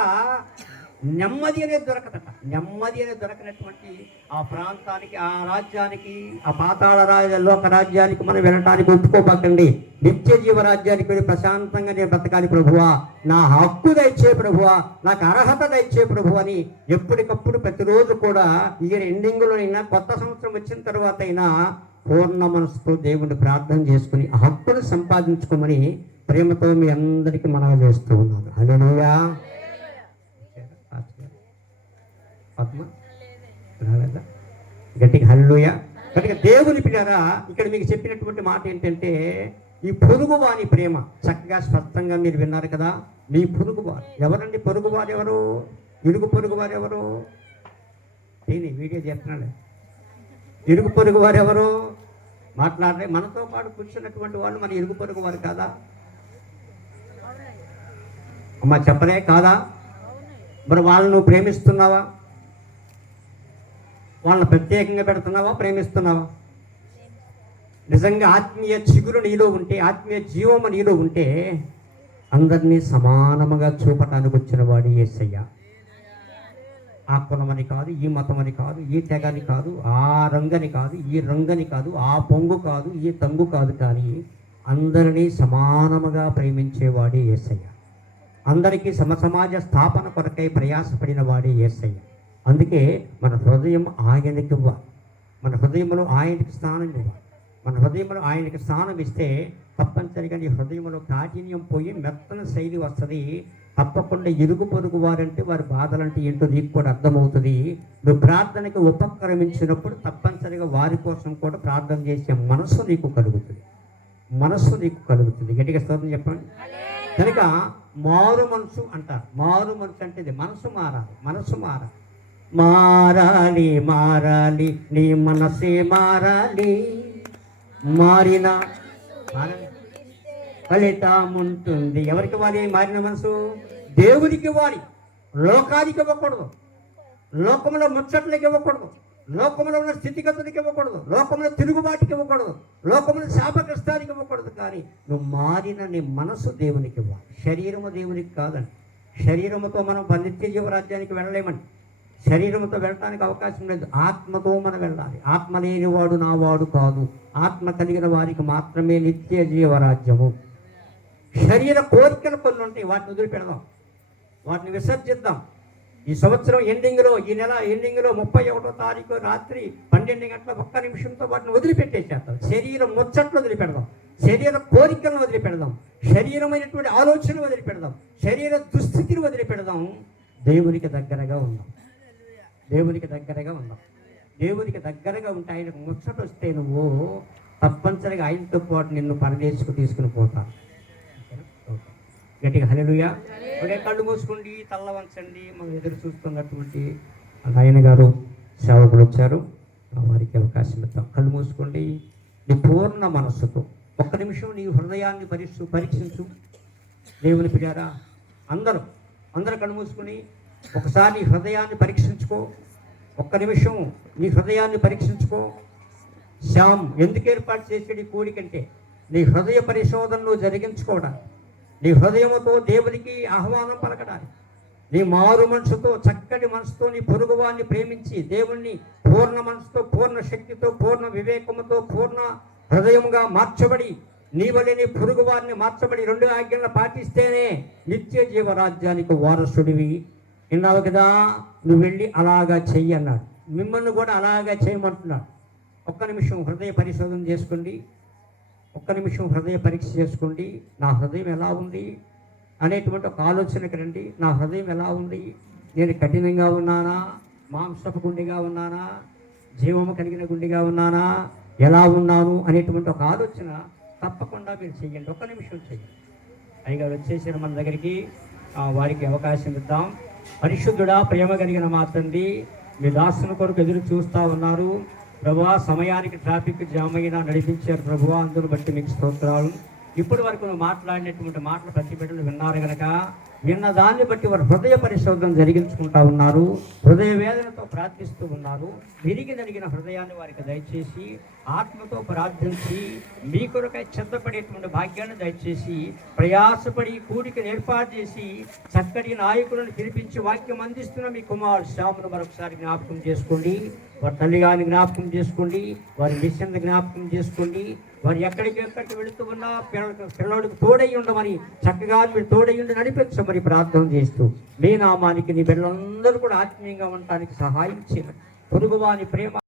నెమ్మది అనేది దొరకదట. నెమ్మది అనేది దొరకనటువంటి ఆ ప్రాంతానికి, ఆ రాజ్యానికి, ఆ పాతాళ లోక రాజ్యానికి మనం వెళ్ళటానికి ఒప్పుకోబాకండి. నిత్య జీవరాజ్యానికి వెళ్ళి ప్రశాంతంగా నేను బ్రతకాలి ప్రభువా, నా హక్కు దయచే ప్రభువా, నాకు అర్హత దయచే ప్రభు అని ఎప్పటికప్పుడు ప్రతిరోజు కూడా ఇయర్ ఎండింగ్లో అయినా, కొత్త సంవత్సరం వచ్చిన తర్వాత అయినా పూర్ణ మనసుతో దేవుని ప్రార్థన చేసుకుని ఆ హక్కును సంపాదించుకోమని ప్రేమతో మీ అందరికీ మనవి చేస్తూ ఉన్నాను. హల్లెలూయా. పద్మ రాలేదా? గట్టిగా హల్లెలూయా. గట్టిగా దేవుని పిల్లరా, ఇక్కడ మీకు చెప్పినటువంటి మాట ఏంటంటే ఈ పొరుగువాని ప్రేమ చక్కగా స్పష్టంగా మీరు విన్నారు కదా. మీ పొరుగువారు ఎవరండి? పొరుగువారు ఎవరు? ఇరుగు పొరుగువారు ఎవరు? వీడియో చేస్తున్నాడు. ఇరుగు పొరుగు వారు ఎవరు? మాట్లాడలే. మనతో పాటు కూర్చున్నటువంటి వాళ్ళు మన ఇరుగు పొరుగు వారు కాదా అమ్మా? చెప్పలే కాదా? మరి వాళ్ళని నువ్వు ప్రేమిస్తున్నావా? వాళ్ళని ప్రత్యేకంగా పెడుతున్నావా, ప్రేమిస్తున్నావా? నిజంగా ఆత్మీయ చిగురు నీలో ఉంటే, ఆత్మీయ జీవము నీలో ఉంటే అందరినీ సమానముగా చూపటానికి వచ్చిన వాడు యేసయ్య. ఆ కులమని కాదు, ఈ మతమని కాదు, ఈ తెగని కాదు, ఆ రంగని కాదు, ఈ రంగని కాదు, ఆ పొంగు కాదు, ఈ తంగు కాదు, కానీ అందరినీ సమానముగా ప్రేమించేవాడే యేసయ్య. అందరికీ సమసమాజ స్థాపన కొరకై ప్రయాసపడిన వాడే యేసయ్య. అందుకే మన హృదయం ఆయనకి ఇవ్వాలి. మన హృదయంలో ఆయనకి స్థానం ఇవ్వాలి. మన హృదయంలో ఆయనకి స్థానం ఇస్తే తప్పనిసరిగా నీ హృదయంలో కాఠిన్యం పోయి మెత్తన శైలి వస్తుంది. తప్పకుండా ఇరుగు పొరుగు వారంటే వారి బాధలంటే ఏంటో నీకు కూడా అర్థమవుతుంది. నువ్వు ప్రార్థనకి ఉపక్రమించినప్పుడు తప్పనిసరిగా వారి కోసం కూడా ప్రార్థన చేసే మనస్సు నీకు కలుగుతుంది. మనస్సు నీకు కలుగుతుంది. గట్టిగా స్తోత్రం చెప్పండి. కనుక మారు మనసు అంటారు. మారు మనసు అంటే ఇది మనసు మారాలి. మనసు మారాలి, మారాలి, మారాలి, నీ మనసే మారాలి. మారిన ఫలితం ఉంటుంది. ఎవరికి వాలి మారిన మనసు? దేవునికి వాలి. లోకానికి ఇవ్వకూడదు, లోకంలో ముచ్చట్లకి ఇవ్వకూడదు, లోకంలో ఉన్న స్థితిగతులకి ఇవ్వకూడదు, లోకంలో తిరుగుబాటుకి ఇవ్వకూడదు, లోకంలో శాపగ్రస్తానికి ఇవ్వకూడదు. కానీ నువ్వు మారిన నీ మనసు దేవునికి ఇవ్వాలి. శరీరము దేవునికి కాదండి. శరీరముతో మనం నిత్య జీవరాజ్యానికి వెళ్ళలేమండి. శరీరంతో వెళ్ళడానికి అవకాశం లేదు. ఆత్మతో మనం వెళ్ళాలి. ఆత్మ లేనివాడు నా వాడు కాదు. ఆత్మ కలిగిన వారికి మాత్రమే నిత్య జీవరాజ్యము. శరీర కోరికలు కొన్ని ఉంటాయి, వాటిని వదిలిపెడదాం, వాటిని విసర్జిద్దాం. ఈ సంవత్సరం ఎండింగ్లో, ఈ నెల ఎండింగ్లో 31వ తారీఖు రాత్రి 12 గంటల 1 నిమిషంతో వాటిని వదిలిపెట్టేసేద్దాం. శరీరం ముచ్చట్లు వదిలిపెడదాం, శరీర కోరికలను వదిలిపెడదాం, శరీరమైనటువంటి ఆలోచన వదిలిపెడదాం, శరీర దుస్థితిని వదిలిపెడదాం. దేవునికి దగ్గరగా ఉందాం. దేవునికి దగ్గరగా ఉందాం. దేవునికి దగ్గరగా ఉంటే ఆయనకు ముచ్చట వస్తే నువ్వు తప్పనిసరిగా ఆయనతో పాటు నిన్ను పరదేశకు తీసుకుని పోతాను. గట్టిగా హల్లెలూయా. ఒకే కళ్ళు మూసుకోండి, తల్ల వంచండి. మనం ఎదురు చూస్తున్నటువంటి నాయన గారు సేవకులు వచ్చారు, వారికి అవకాశం ఇద్దాం. కళ్ళు మూసుకోండి. నీ పూర్ణ మనస్సుతో 1 నిమిషం నీ హృదయాన్ని పరీక్షించు. దేవుని పిల్లారా, అందరూ కళ్ళు మూసుకుని ఒకసారి నీ హృదయాన్ని పరీక్షించుకో. 1 నిమిషం నీ హృదయాన్ని పరీక్షించుకో. శ్యామ్ ఎందుకు ఏర్పాటు చేసేది కోరికంటే నీ హృదయ పరిశోధనలు జరిగించుకోవడానికి, నీ హృదయముతో దేవునికి ఆహ్వానం పలకడానికి, నీ మారు మనసుతో, చక్కటి మనసుతో నీ పొరుగువాన్ని ప్రేమించి దేవుణ్ణి పూర్ణ మనసుతో, పూర్ణ శక్తితో, పూర్ణ వివేకముతో, పూర్ణ హృదయంగా మార్చబడి నీ వలె నీ పొరుగువారిని మార్చబడి 2 ఆజ్ఞలను పాటిస్తేనే నిత్య జీవరాజ్యానికి వారసుడివి. విన్నావు కదా? నువ్వు వెళ్ళి అలాగా చెయ్యి అన్నాడు. మిమ్మల్ని కూడా అలాగా చేయమంటున్నాడు. 1 నిమిషం హృదయ పరిశోధన చేసుకోండి. 1 నిమిషం హృదయ పరీక్ష చేసుకోండి. నా హృదయం ఎలా ఉంది అనేటువంటి ఒక ఆలోచనకి రండి. నా హృదయం ఎలా ఉంది? నేను కఠినంగా ఉన్నానా, మాంసపు గుండెగా ఉన్నానా, జీవము కలిగిన గుండెగా ఉన్నానా, ఎలా ఉన్నాను అనేటువంటి ఒక ఆలోచన తప్పకుండా మీరు చెయ్యండి. ఒక్క నిమిషం చెయ్యండి. అయ్యగారు వచ్చేసిన మన దగ్గరికి వారికి అవకాశం ఇద్దాం. పరిశుద్ధుడా, ప్రేమ కలిగిన మా తండ్రి, మీ దాసుని కొరకు ఎదురు చూస్తూ ఉన్నారు ప్రభువా. సమయానికి ట్రాఫిక్ జామ్ అయినా నడిపించారు ప్రభువా, అందును బట్టి మీకు స్తోత్రాలు. ఇప్పటి వరకు నువ్వు మాట్లాడినటువంటి మాటలు ప్రతి బిడ్డలు విన్నారు కనుక విన్న దాన్ని బట్టి వారు హృదయ పరిశోధన జరిగించుకుంటా ఉన్నారు, హృదయ వేదనతో ప్రార్థిస్తూ ఉన్నారు. విరిగి జరిగిన హృదయాన్ని వారికి దయచేసి ఆత్మతో ప్రార్థించి మీ కొరకై చెత్తపడేటువంటి భాగ్యాన్ని దయచేసి ప్రయాసపడి కూడికను ఏర్పాటు చేసి చక్కటి నాయకులను పిలిపించి వాక్యం అందిస్తున్న మీ కుమారుడు శ్యామును మరొకసారి జ్ఞాపకం చేసుకోండి. వారి తల్లిగారిని జ్ఞాపకం చేసుకోండి, వారి మిషన్ జ్ఞాపకం చేసుకోండి. వారు ఎక్కడికి వెళుతూ ఉన్నా పిల్లడికి తోడై ఉండమని చక్కగా మీరు తోడై ఉండి నడిపించమని ప్రార్థన చేస్తూ మీ నామానికి నీ బిడ్డలందరూ కూడా ఆత్మీయంగా ఉండటానికి సహాయం చేయమని పొరుగువాని ప్రేమ